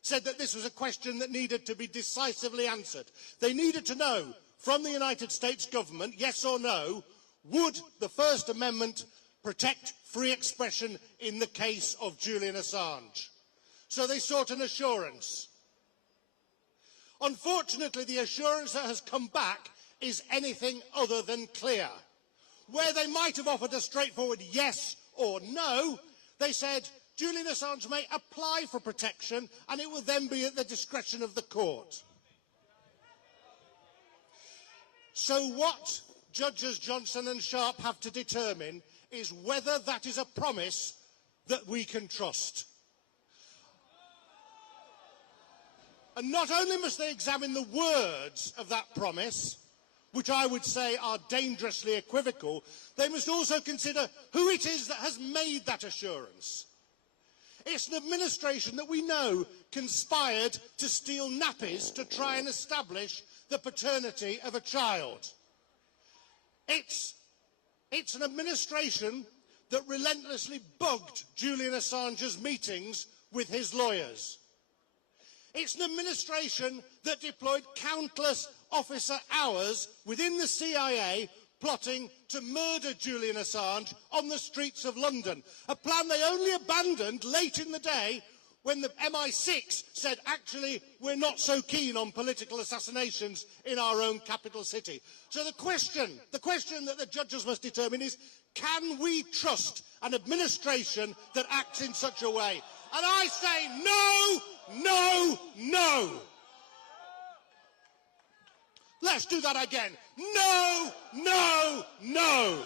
said that this was a question that needed to be decisively answered. They needed to know from the United States government, yes or no, would the First Amendment protect free expression in the case of Julian Assange? So they sought an assurance. Unfortunately, the assurance that has come back is anything other than clear. Where they might have offered a straightforward yes or no, they said Julian Assange may apply for protection and it will then be at the discretion of the court. So what Judges Johnson and Sharp have to determine is whether that is a promise that we can trust. And not only must they examine the words of that promise, which I would say are dangerously equivocal, they must also consider who it is that has made that assurance. It's an administration that we know conspired to steal nappies to try and establish the paternity of a child. It's an administration that relentlessly bugged Julian Assange's meetings with his lawyers. It's an administration that deployed countless officer hours within the CIA plotting to murder Julian Assange on the streets of London, a plan they only abandoned late in the day when the MI6 said, actually, we're not so keen on political assassinations in our own capital city. So the question that the judges must determine is, can we trust an administration that acts in such a way? And I say no, no, no. Let's do that again. No, no, no.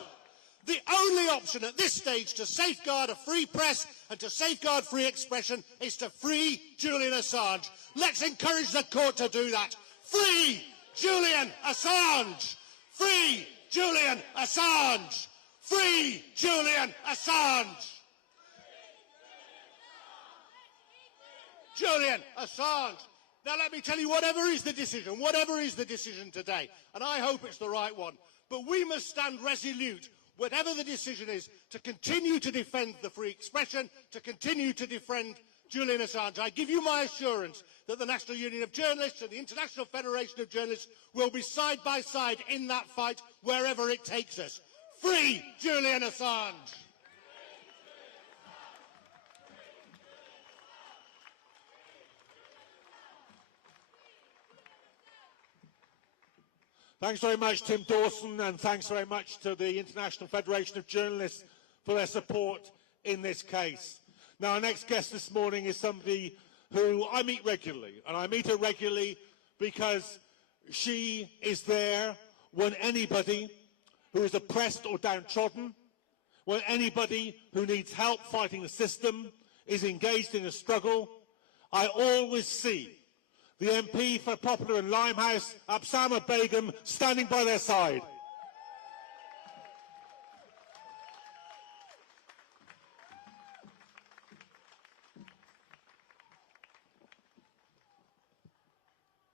The only option at this stage to safeguard a free press and to safeguard free expression is to free Julian Assange. Let's encourage the court to do that. Free Julian Assange! Free Julian Assange! Free Julian Assange! Julian Assange! Now let me tell you, whatever is the decision today, and I hope it's the right one, but we must stand resolute. whatever the decision is, to continue to defend the free expression, to continue to defend Julian Assange. I give you my assurance that the National Union of Journalists and the International Federation of Journalists will be side by side in that fight wherever it takes us. Free Julian Assange! Thanks very much, Tim Dawson, and thanks very much to the International Federation of Journalists for their support in this case. Now, our next guest this morning is somebody who I meet regularly, and I meet her regularly because she is there when anybody who is oppressed or downtrodden, when anybody who needs help fighting the system is engaged in a struggle. I always see the MP for Popular in Limehouse, Absama Begum, standing by their side.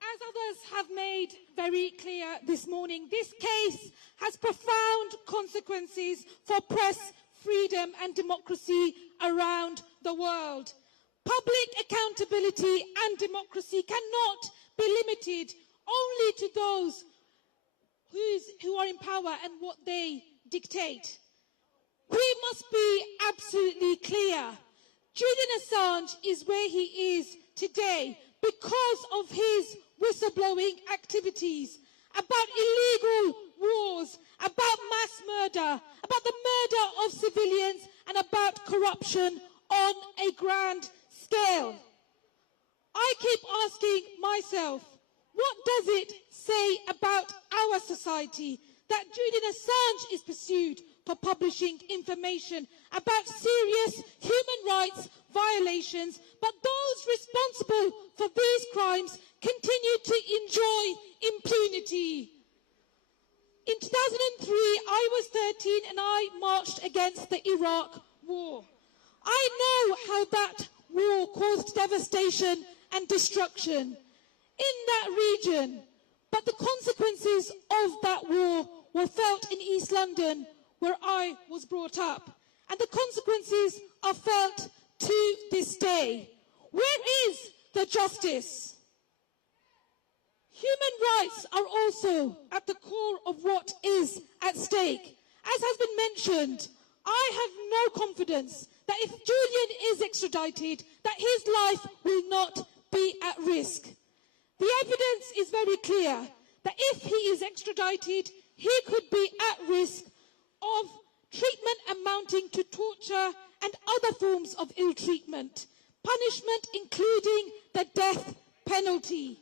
As others have made very clear this morning, this case has profound consequences for press freedom and democracy around the world. Public accountability and democracy cannot be limited only to those who are in power and what they dictate. We must be absolutely clear. Julian Assange is where he is today because of his whistleblowing activities about illegal wars, about mass murder, about the murder of civilians, and about corruption on a grand scale. I keep asking myself, what does it say about our society that Julian Assange is pursued for publishing information about serious human rights violations, but those responsible for these crimes continue to enjoy impunity? In 2003, I was 13 and I marched against the Iraq War. I know how that war caused devastation and destruction in that region, but the consequences of that war were felt in East London, where I was brought up, and the consequences are felt to this day. Where is the justice? Human rights are also at the core of what is at stake. As has been mentioned, I have no confidence that if Julian is extradited, that his life will not be at risk. The evidence is very clear that if he is extradited, he could be at risk of treatment amounting to torture and other forms of ill treatment, punishment including the death penalty.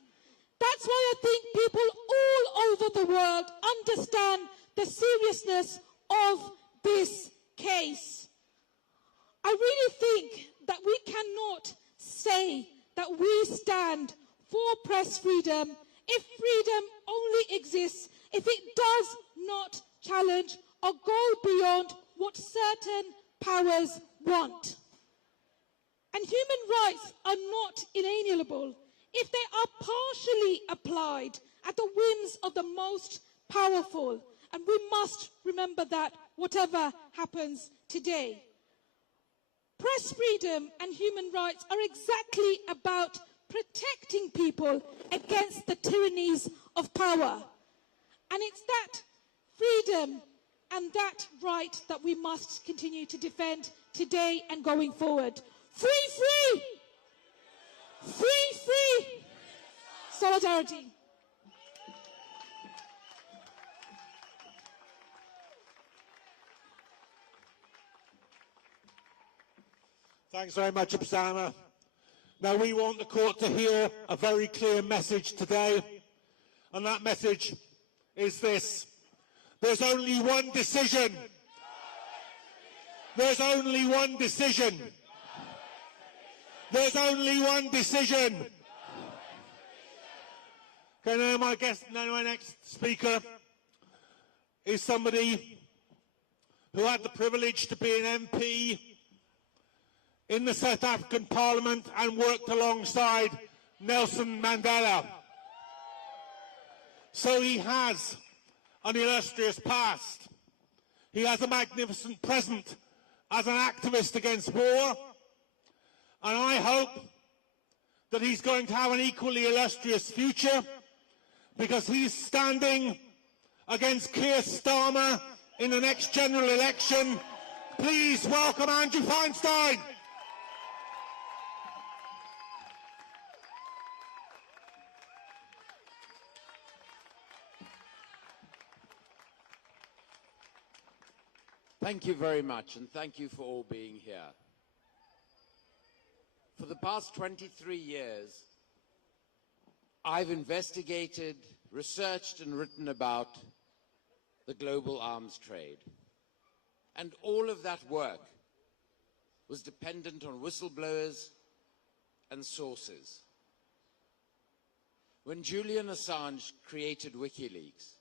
That's why I think people all over the world understand the seriousness of this case. I really think that we cannot say that we stand for press freedom if freedom only exists if it does not challenge or go beyond what certain powers want. And human rights are not inalienable if they are partially applied at the whims of the most powerful. And we must remember that whatever happens today. Press freedom and human rights are exactly about protecting people against the tyrannies of power. And it's that freedom and that right that we must continue to defend today and going forward. Free, free! Free, free! Solidarity. Thanks very much, Absama. Now, we want the court to hear a very clear message today, and that message is this. There's only one decision. There's only one decision. There's only one decision. Okay, now my next speaker is somebody who had the privilege to be an MP in the South African Parliament and worked alongside Nelson Mandela. So he has an illustrious past. He has a magnificent present as an activist against war, and I hope that he's going to have an equally illustrious future, because he's standing against Keir Starmer in the next general election. Please welcome Andrew Feinstein. Thank you very much, and thank you for all being here. For the past 23 years, I've investigated, researched, and written about the global arms trade. And all of that work was dependent on whistleblowers and sources. When Julian Assange created WikiLeaks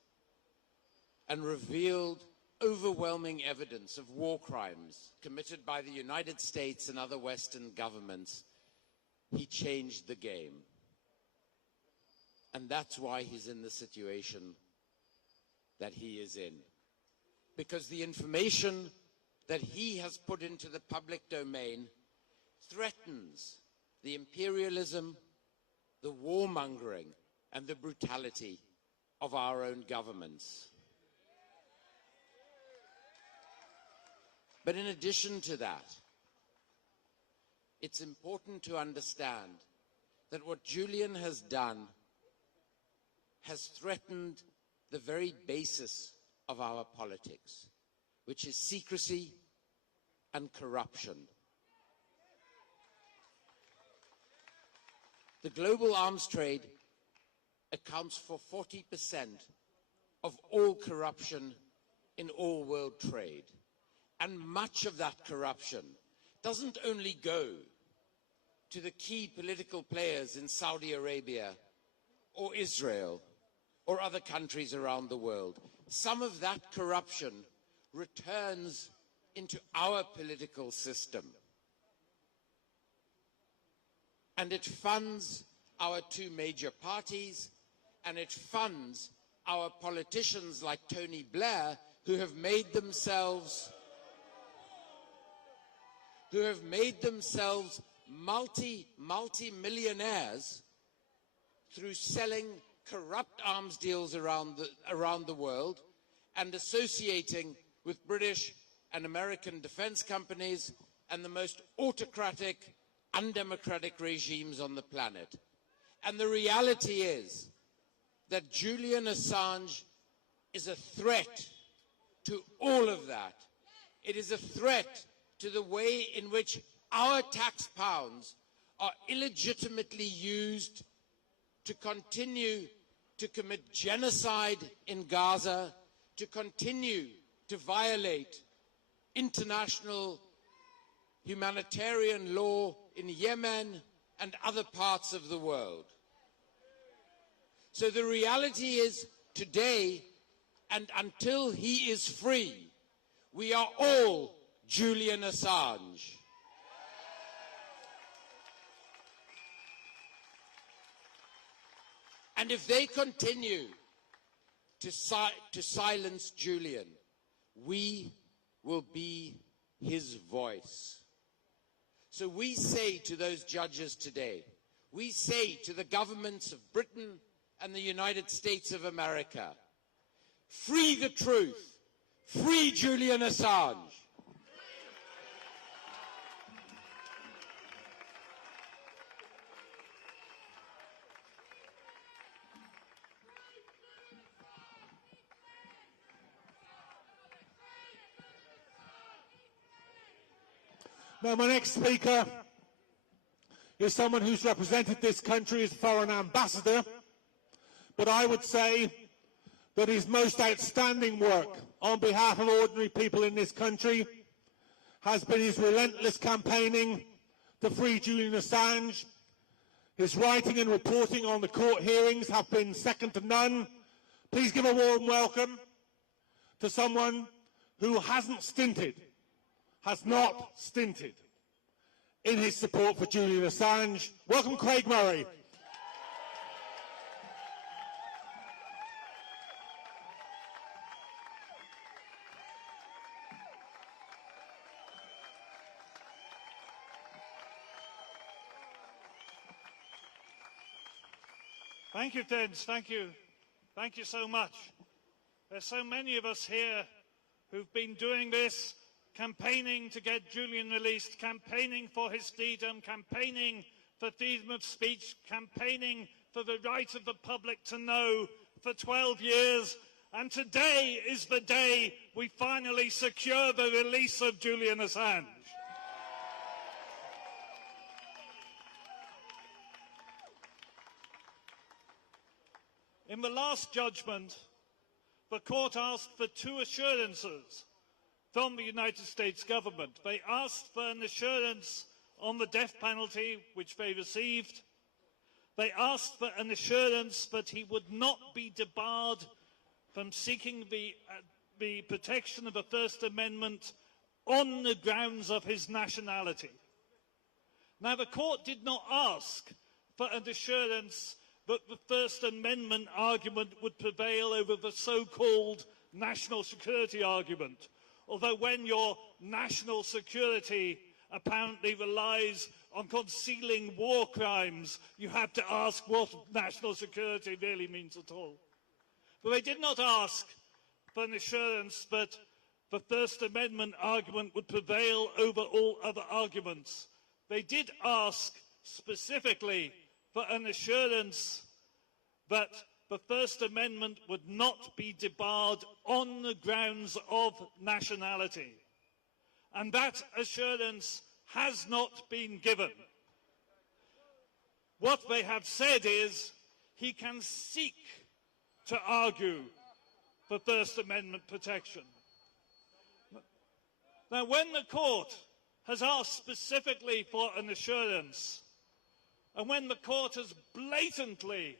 and revealed overwhelming evidence of war crimes committed by the United States and other Western governments, he changed the game. And that's why he's in the situation that he is in. Because the information that he has put into the public domain threatens the imperialism, the warmongering, and the brutality of our own governments. But in addition to that, it's important to understand that what Julian has done has threatened the very basis of our politics, which is secrecy and corruption. The global arms trade accounts for 40% of all corruption in all world trade. And much of that corruption doesn't only go to the key political players in Saudi Arabia or Israel or other countries around the world. Some of that corruption returns into our political system. And it funds our two major parties, and it funds our politicians like Tony Blair, who have made themselves multi-millionaires through selling corrupt arms deals around the world and associating with British and American defense companies and the most autocratic, undemocratic regimes on the planet. And the reality is that Julian Assange is a threat to all of that. It is a threat to the way in which our tax pounds are illegitimately used to continue to commit genocide in Gaza, to continue to violate international humanitarian law in Yemen and other parts of the world. So the reality is, today and until he is free, we are all Julian Assange. And if they continue to silence Julian, we will be his voice. So we say to those judges today, we say to the governments of Britain and the United States of America, free the truth, free Julian Assange. Now, my next speaker is someone who's represented this country as foreign ambassador, but I would say that his most outstanding work on behalf of ordinary people in this country has been his relentless campaigning to free Julian Assange. His writing and reporting on the court hearings have been second to none. Please give a warm welcome to someone who has not stinted in his support for Julian Assange. Welcome, Craig Murray. Thank you, Dens. Thank you. Thank you so much. There's so many of us here who've been doing this, campaigning to get Julian released, campaigning for his freedom, campaigning for freedom of speech, campaigning for the right of the public to know for 12 years. And today is the day we finally secure the release of Julian Assange. In the last judgment, the court asked for two assurances from the United States government. They asked for an assurance on the death penalty, which they received. They asked for an assurance that he would not be debarred from seeking the protection of the First Amendment on the grounds of his nationality. Now, the court did not ask for an assurance that the First Amendment argument would prevail over the so-called national security argument. Although when your national security apparently relies on concealing war crimes, you have to ask what national security really means at all. But they did not ask for an assurance that the First Amendment argument would prevail over all other arguments. They did ask specifically for an assurance that the First Amendment would not be debarred on the grounds of nationality. And that assurance has not been given. What they have said is he can seek to argue for First Amendment protection. Now, when the court has asked specifically for an assurance, and when the court has blatantly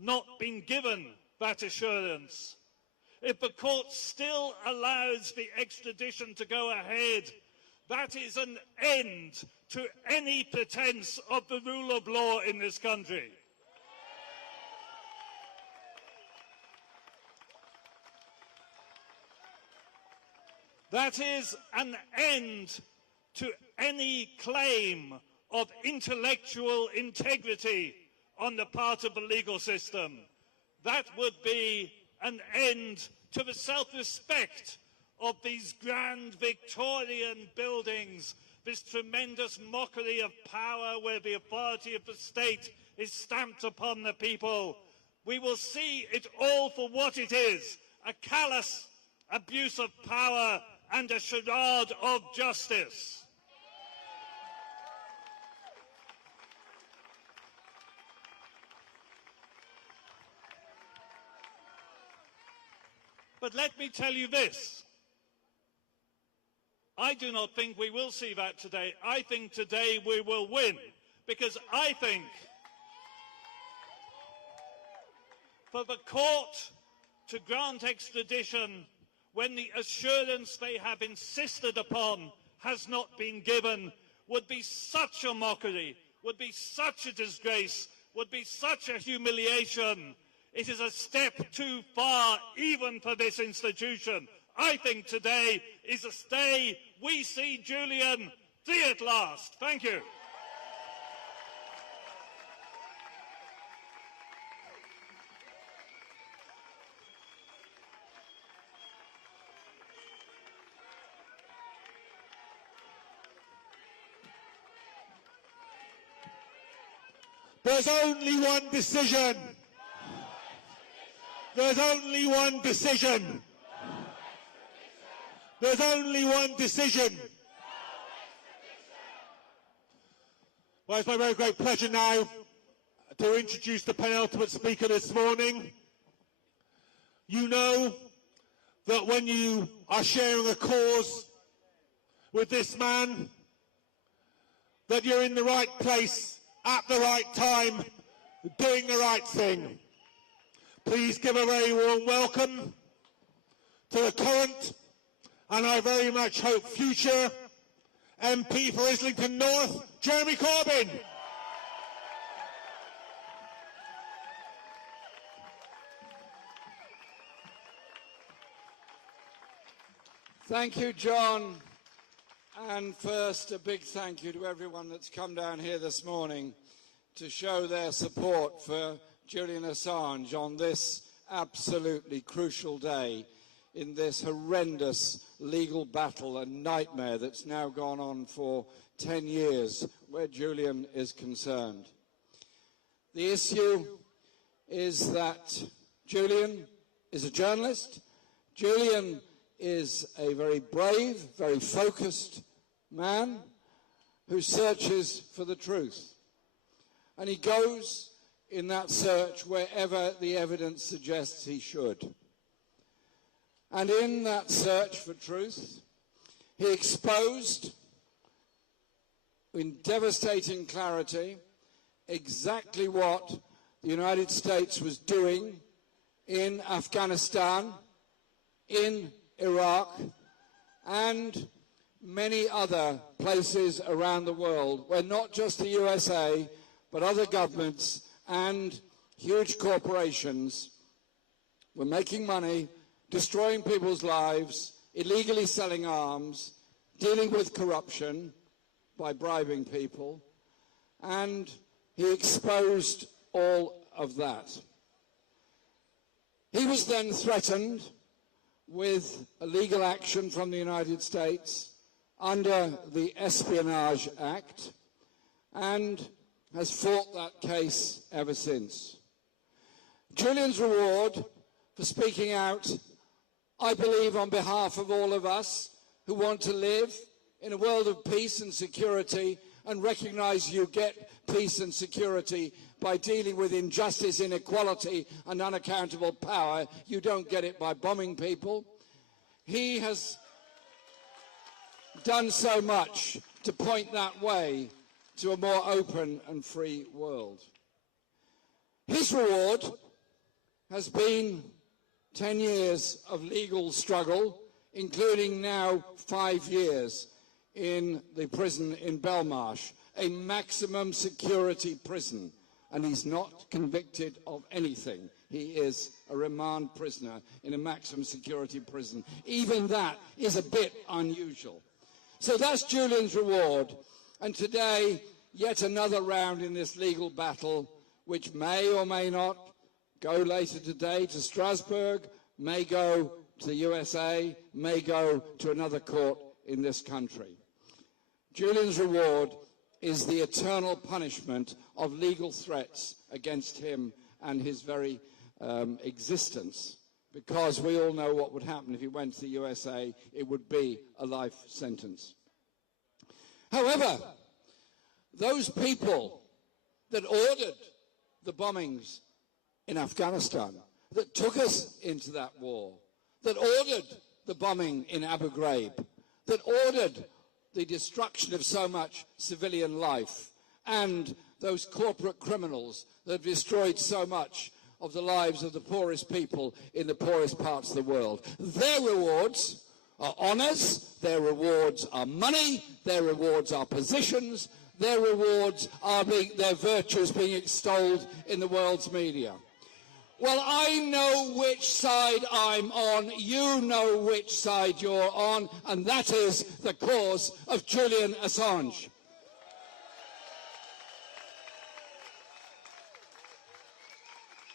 not been given that assurance, if the court still allows the extradition to go ahead, that is an end to any pretense of the rule of law in this country. That is an end to any claim of intellectual integrity on the part of the legal system. That would be an end to the self-respect of these grand Victorian buildings, this tremendous mockery of power where the authority of the state is stamped upon the people. We will see it all for what it is, a callous abuse of power and a charade of justice. But let me tell you this. I do not think we will see that today. I think today we will win, because I think for the court to grant extradition when the assurance they have insisted upon has not been given would be such a mockery, would be such a disgrace, would be such a humiliation. It is a step too far even for this institution. I think today is a day we see Julian free at last. Thank you. There's only one decision. There's only one decision. There's only one decision. Well, it's my very great pleasure now to introduce the penultimate speaker this morning. You know that when you are sharing a cause with this man, that you're in the right place at the right time, doing the right thing. Please give a very warm welcome to the current, and I very much hope future, MP for Islington North, Jeremy Corbyn. Thank you, John. And first, a big thank you to everyone that's come down here this morning to show their support for Julian Assange on this absolutely crucial day in this horrendous legal battle and nightmare that's now gone on for 10 years where Julian is concerned. The issue is that Julian is a journalist. Julian is a very brave, very focused man who searches for the truth. And he goes in that search wherever the evidence suggests he should. And in that search for truth, he exposed in devastating clarity exactly what the United States was doing in Afghanistan, in Iraq, and many other places around the world where not just the USA, but other governments and huge corporations were making money, destroying people's lives, illegally selling arms, dealing with corruption by bribing people, and he exposed all of that. He was then threatened with a legal action from the United States under the Espionage Act and has fought that case ever since. Julian's reward for speaking out, I believe, on behalf of all of us who want to live in a world of peace and security and recognize you get peace and security by dealing with injustice, inequality, and unaccountable power. You don't get it by bombing people. He has done so much to point that way to a more open and free world. His reward has been 10 years of legal struggle, including now 5 years in the prison in Belmarsh, a maximum security prison, and he's not convicted of anything. He is a remand prisoner in a maximum security prison. Even that is a bit unusual. So that's Julian's reward. And today, yet another round in this legal battle, which may or may not go later today to Strasbourg, may go to the USA, may go to another court in this country. Julian's reward is the eternal punishment of legal threats against him and his very existence, because we all know what would happen if he went to the USA. It would be a life sentence. However, those people that ordered the bombings in Afghanistan, that took us into that war, that ordered the bombing in Abu Ghraib, that ordered the destruction of so much civilian life, and those corporate criminals that have destroyed so much of the lives of the poorest people in the poorest parts of the world. Their rewards are honours, their rewards are money, their rewards are positions, their rewards are their virtues being extolled in the world's media. Well, I know which side I'm on, you know which side you're on, and that is the cause of Julian Assange.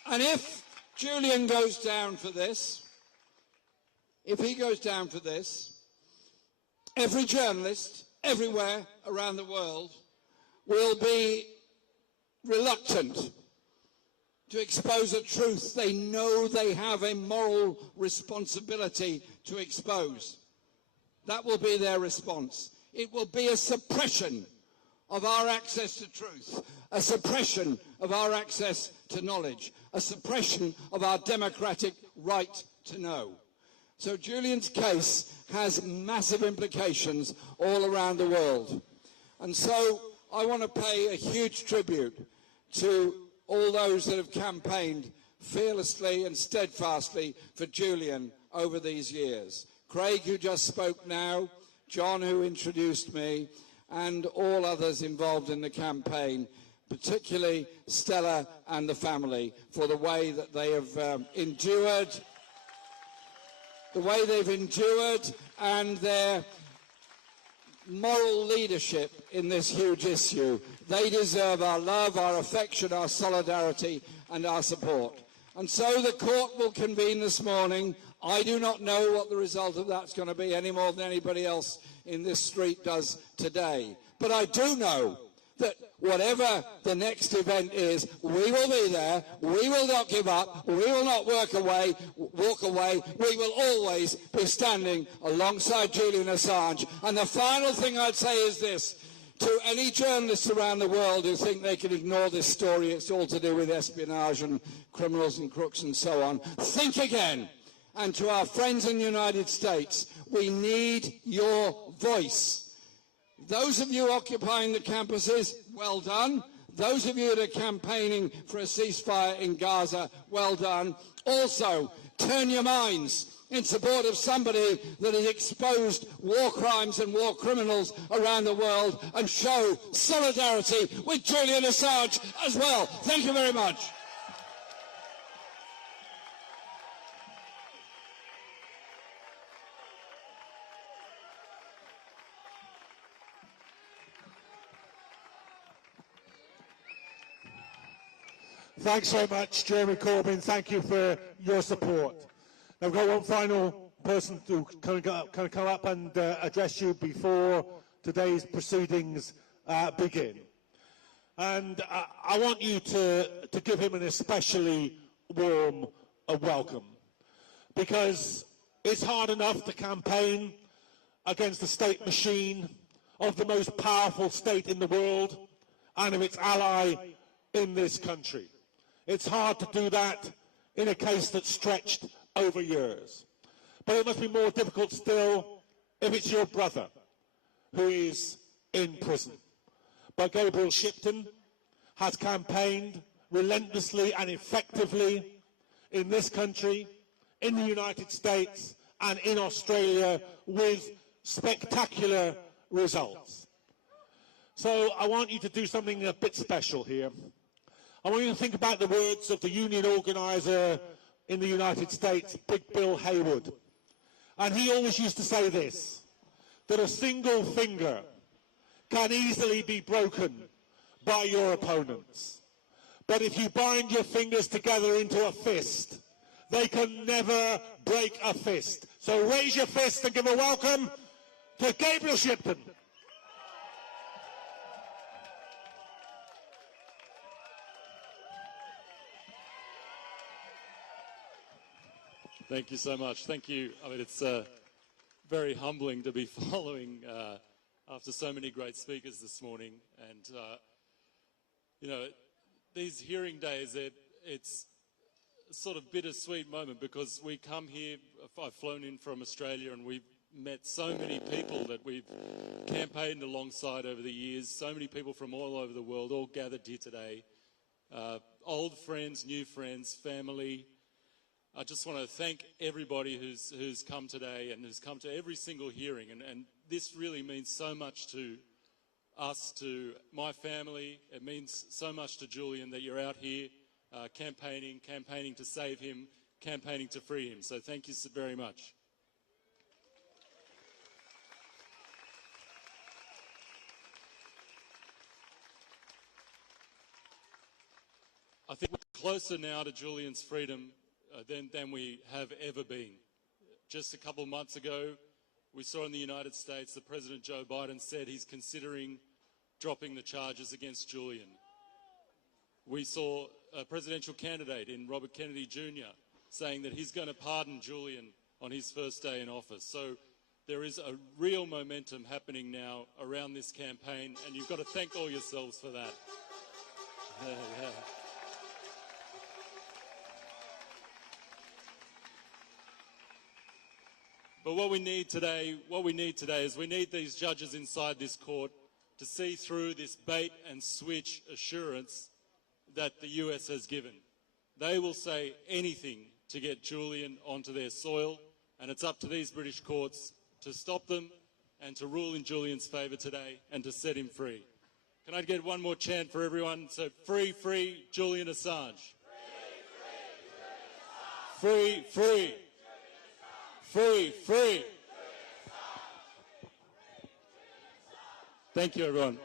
And if Julian goes down for this, if he goes down for this, every journalist everywhere around the world will be reluctant to expose a truth they know they have a moral responsibility to expose. That will be their response. It will be a suppression of our access to truth, a suppression of our access to knowledge, a suppression of our democratic right to know. So Julian's case has massive implications all around the world. And so I want to pay a huge tribute to all those that have campaigned fearlessly and steadfastly for Julian over these years. Craig, who just spoke now, John, who introduced me, and all others involved in the campaign, particularly Stella and the family, for the way that they have endured, and their moral leadership in this huge issue. They deserve our love, our affection, our solidarity and our support. And so the court will convene this morning. I do not know what the result of that's going to be any more than anybody else in this street does today. But I do know that whatever the next event is, we will be there, we will not give up, we will not walk away, we will always be standing alongside Julian Assange. And the final thing I'd say is this, to any journalists around the world who think they can ignore this story, it's all to do with espionage and criminals and crooks and so on, think again. And to our friends in the United States, we need your voice. Those of you occupying the campuses, well done. Those of you that are campaigning for a ceasefire in Gaza, well done. Also, turn your minds in support of somebody that has exposed war crimes and war criminals around the world, and show solidarity with Julian Assange as well. Thank you very much. Thanks so much, Jeremy Corbyn. Thank you for your support. Now, we've got one final person to come up and address you before today's proceedings begin. And I want you to give him an especially warm welcome, because it's hard enough to campaign against the state machine of the most powerful state in the world and of its ally in this country. It's hard to do that in a case that's stretched over years. But it must be more difficult still if it's your brother who is in prison. But Gabriel Shipton has campaigned relentlessly and effectively in this country, in the United States and in Australia with spectacular results. So I want you to do something a bit special here. I want you to think about the words of the union organiser in the United States, Big Bill Haywood. And he always used to say this, that a single finger can easily be broken by your opponents. But if you bind your fingers together into a fist, they can never break a fist. So raise your fist and give a welcome to Gabriel Shipton. Thank you so much. Thank you. I mean, it's very humbling to be following after so many great speakers this morning. And, you know, these hearing days, it's a sort of bittersweet moment, because we come here, I've flown in from Australia, and we've met so many people that we've campaigned alongside over the years, so many people from all over the world, all gathered here today. Old friends, new friends, family. I just want to thank everybody who's come today and who's come to every single hearing. And this really means so much to us, to my family. It means so much to Julian that you're out here campaigning to save him, campaigning to free him. So thank you so very much. I think we're closer now to Julian's freedom than we have ever been. Just a couple of months ago, we saw in the United States that President Joe Biden said he's considering dropping the charges against Julian. We saw a presidential candidate in Robert Kennedy Jr. saying that he's going to pardon Julian on his first day in office. So there is a real momentum happening now around this campaign, and you've got to thank all yourselves for that. Yeah. But what we need today is we need these judges inside this court to see through this bait and switch assurance that the US has given. They will say anything to get Julian onto their soil, and it's up to these British courts to stop them and to rule in Julian's favour today and to set him free. Can I get one more chant for everyone? So, free, free, Julian Assange. Free, free. Free, free. Thank you, everyone.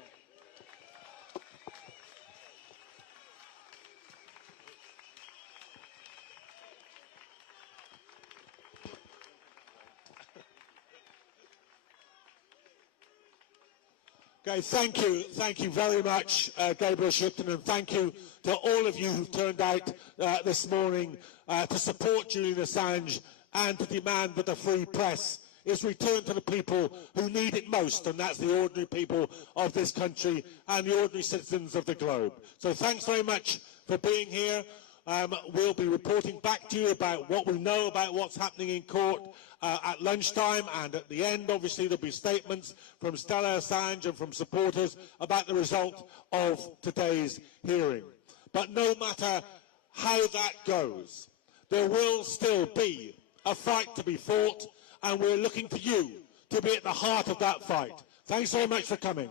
Okay, thank you very much, Gabriel Shipton, and thank you to all of you who've turned out this morning to support Julian Assange and to demand that the free press is returned to the people who need it most, and that's the ordinary people of this country and the ordinary citizens of the globe. So thanks very much for being here. We'll be reporting back to you about what we know about what's happening in court at lunchtime, and at the end, obviously, there'll be statements from Stella Assange and from supporters about the result of today's hearing. But no matter how that goes, there will still be a fight to be fought, and we're looking to you to be at the heart of that fight. Thanks very much for coming.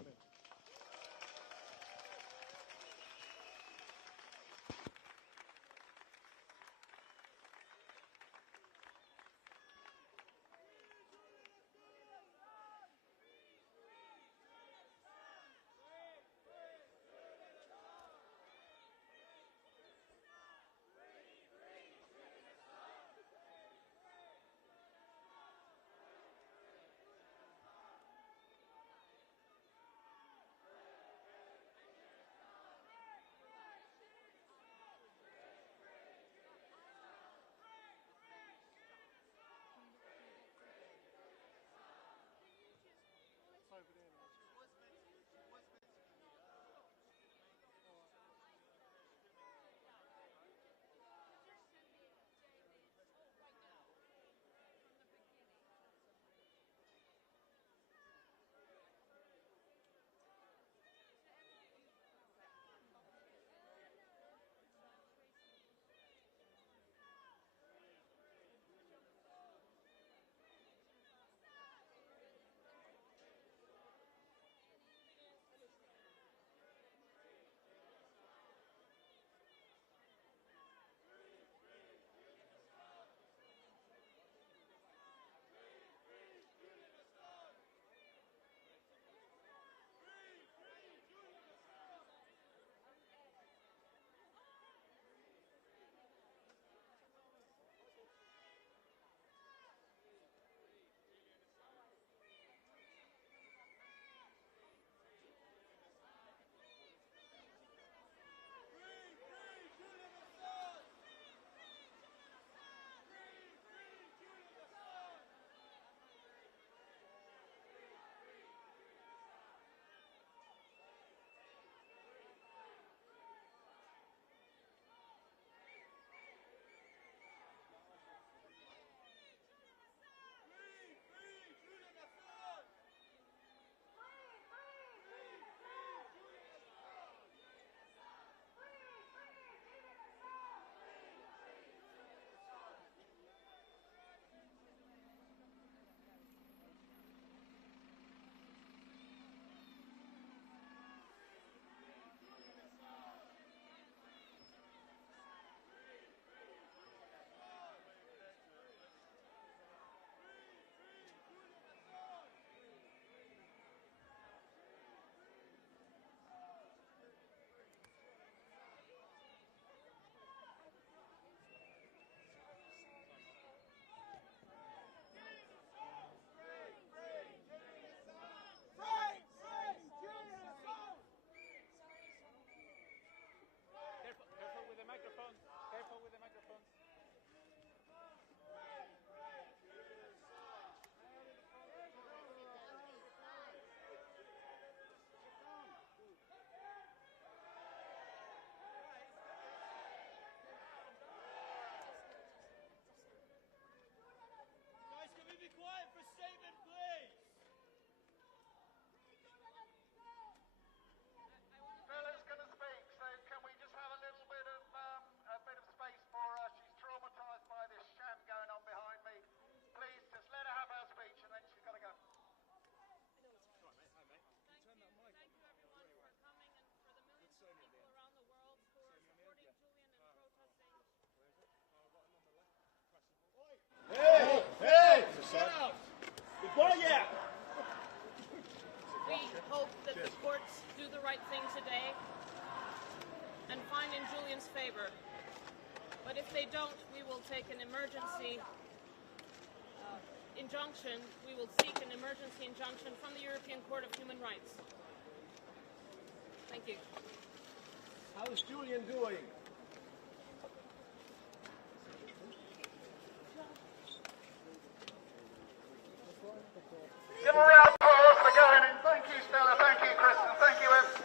right thing today and find in Julian's favor. But if they don't, we will take an emergency injunction. We will seek an emergency injunction from the European Court of Human Rights. Thank you. How's Julian doing? Give a round of applause for going in. Thank you, Stella. Thank you, Kristen. Thank you, Em.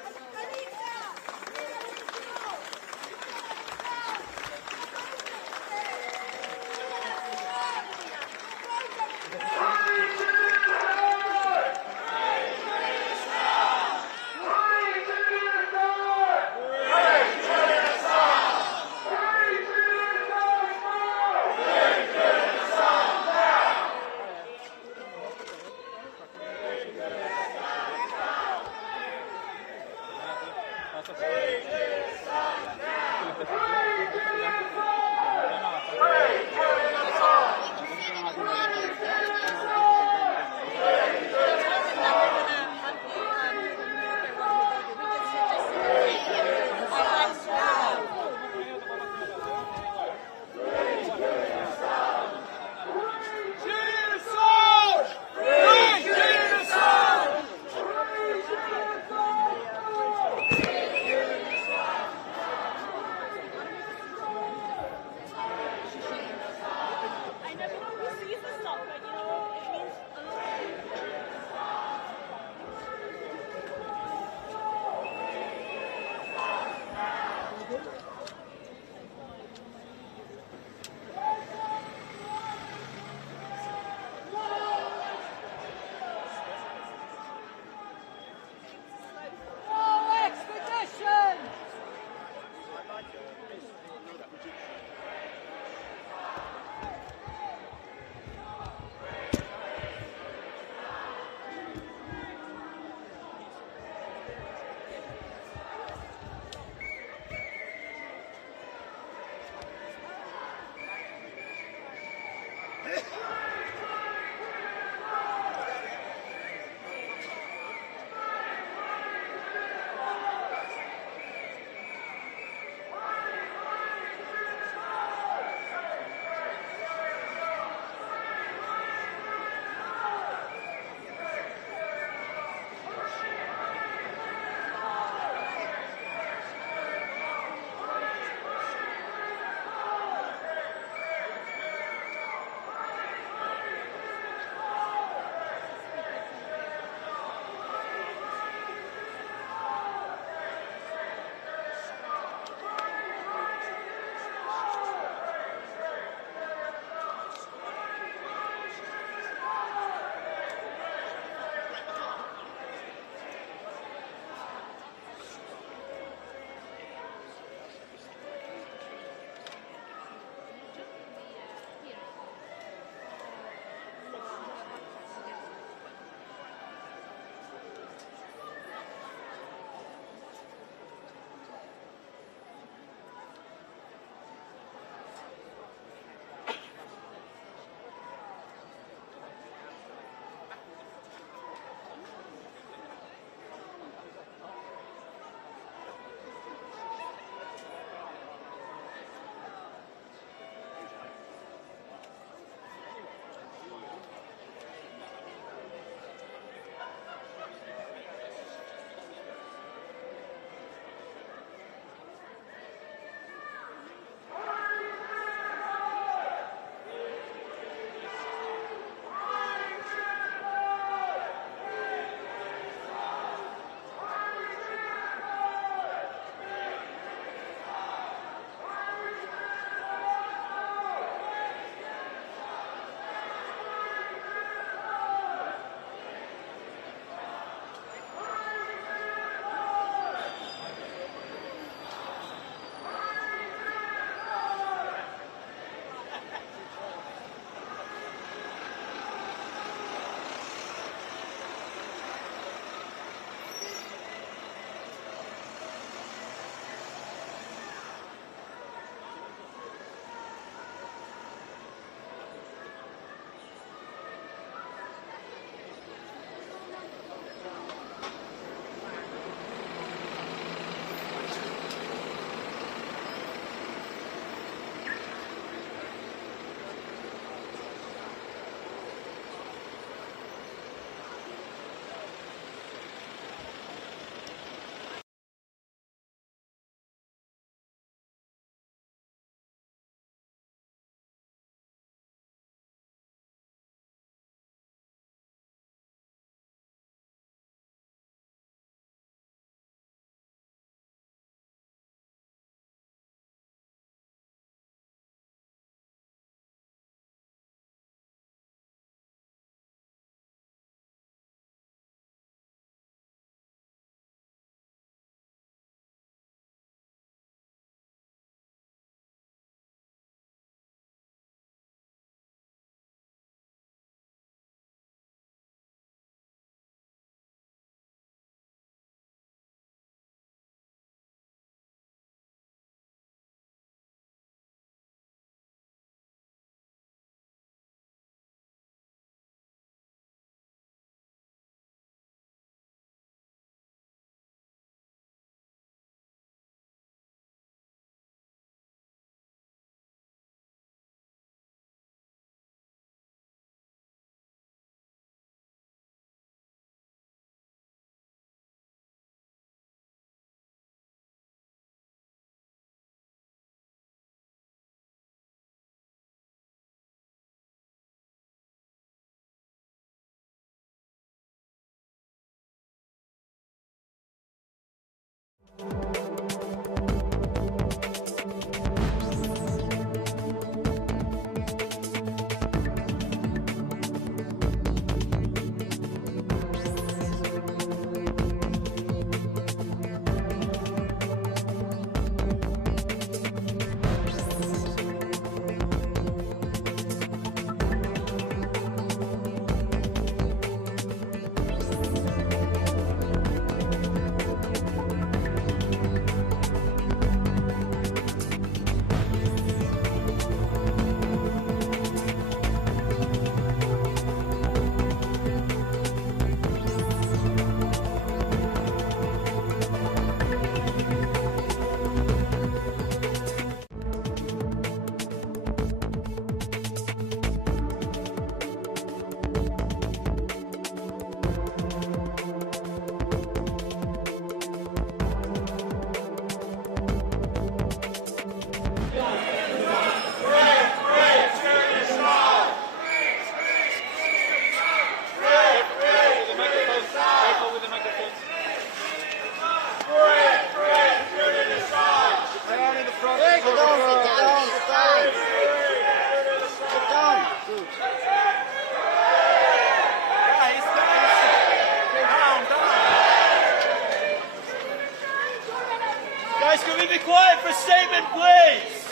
Guys, can we be quiet for a statement, please?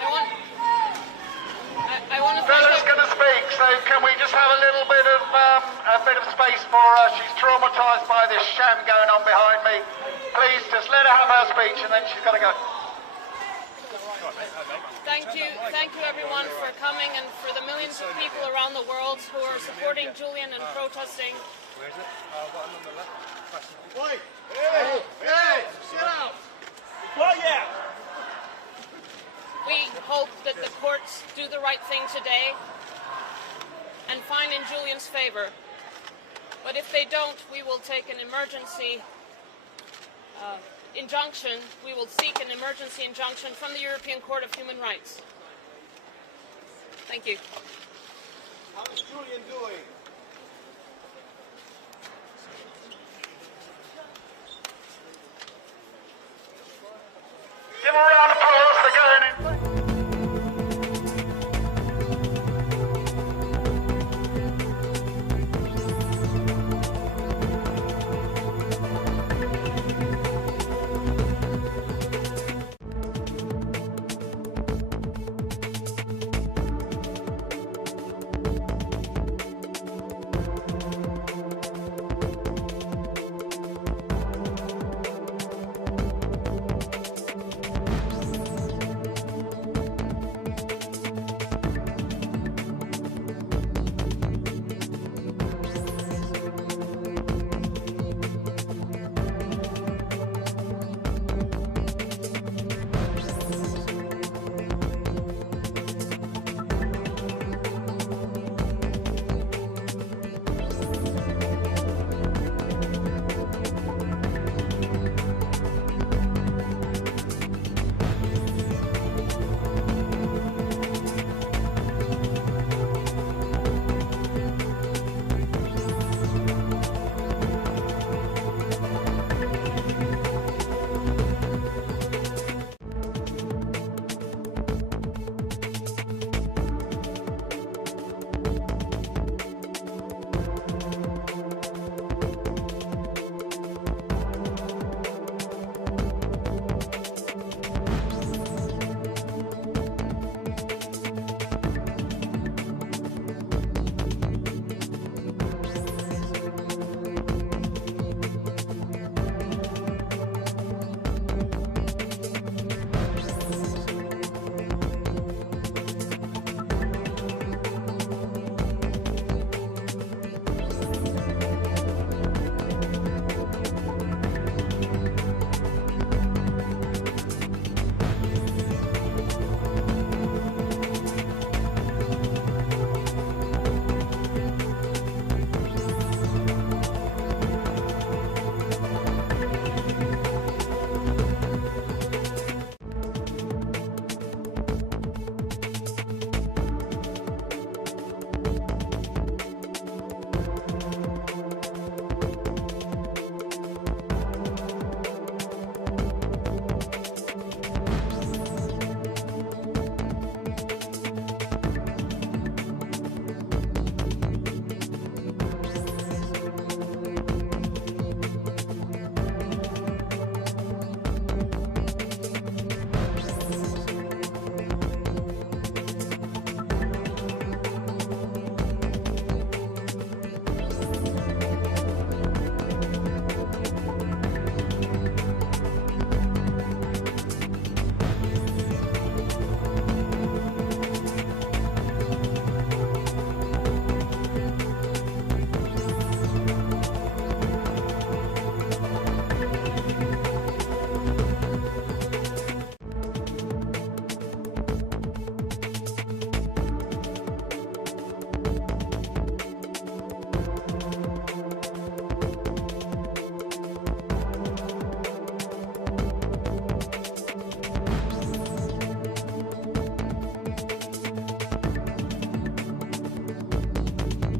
I want to. Bella's going to speak, so can we just have a little bit of space for her? She's traumatised by this sham going on behind me. Please, just let her have her speech, and then she's got to go. Thank you everyone for coming and for the millions of people around the world who are supporting Julian and protesting. Where is it? Bottom on the left. Wait! Hey! Sit out! Quiet! We hope that the courts do the right thing today and find in Julian's favour. But if they don't, we will take an emergency injunction. We will seek an emergency injunction from the European Court of Human Rights. Thank you. How is Julian doing?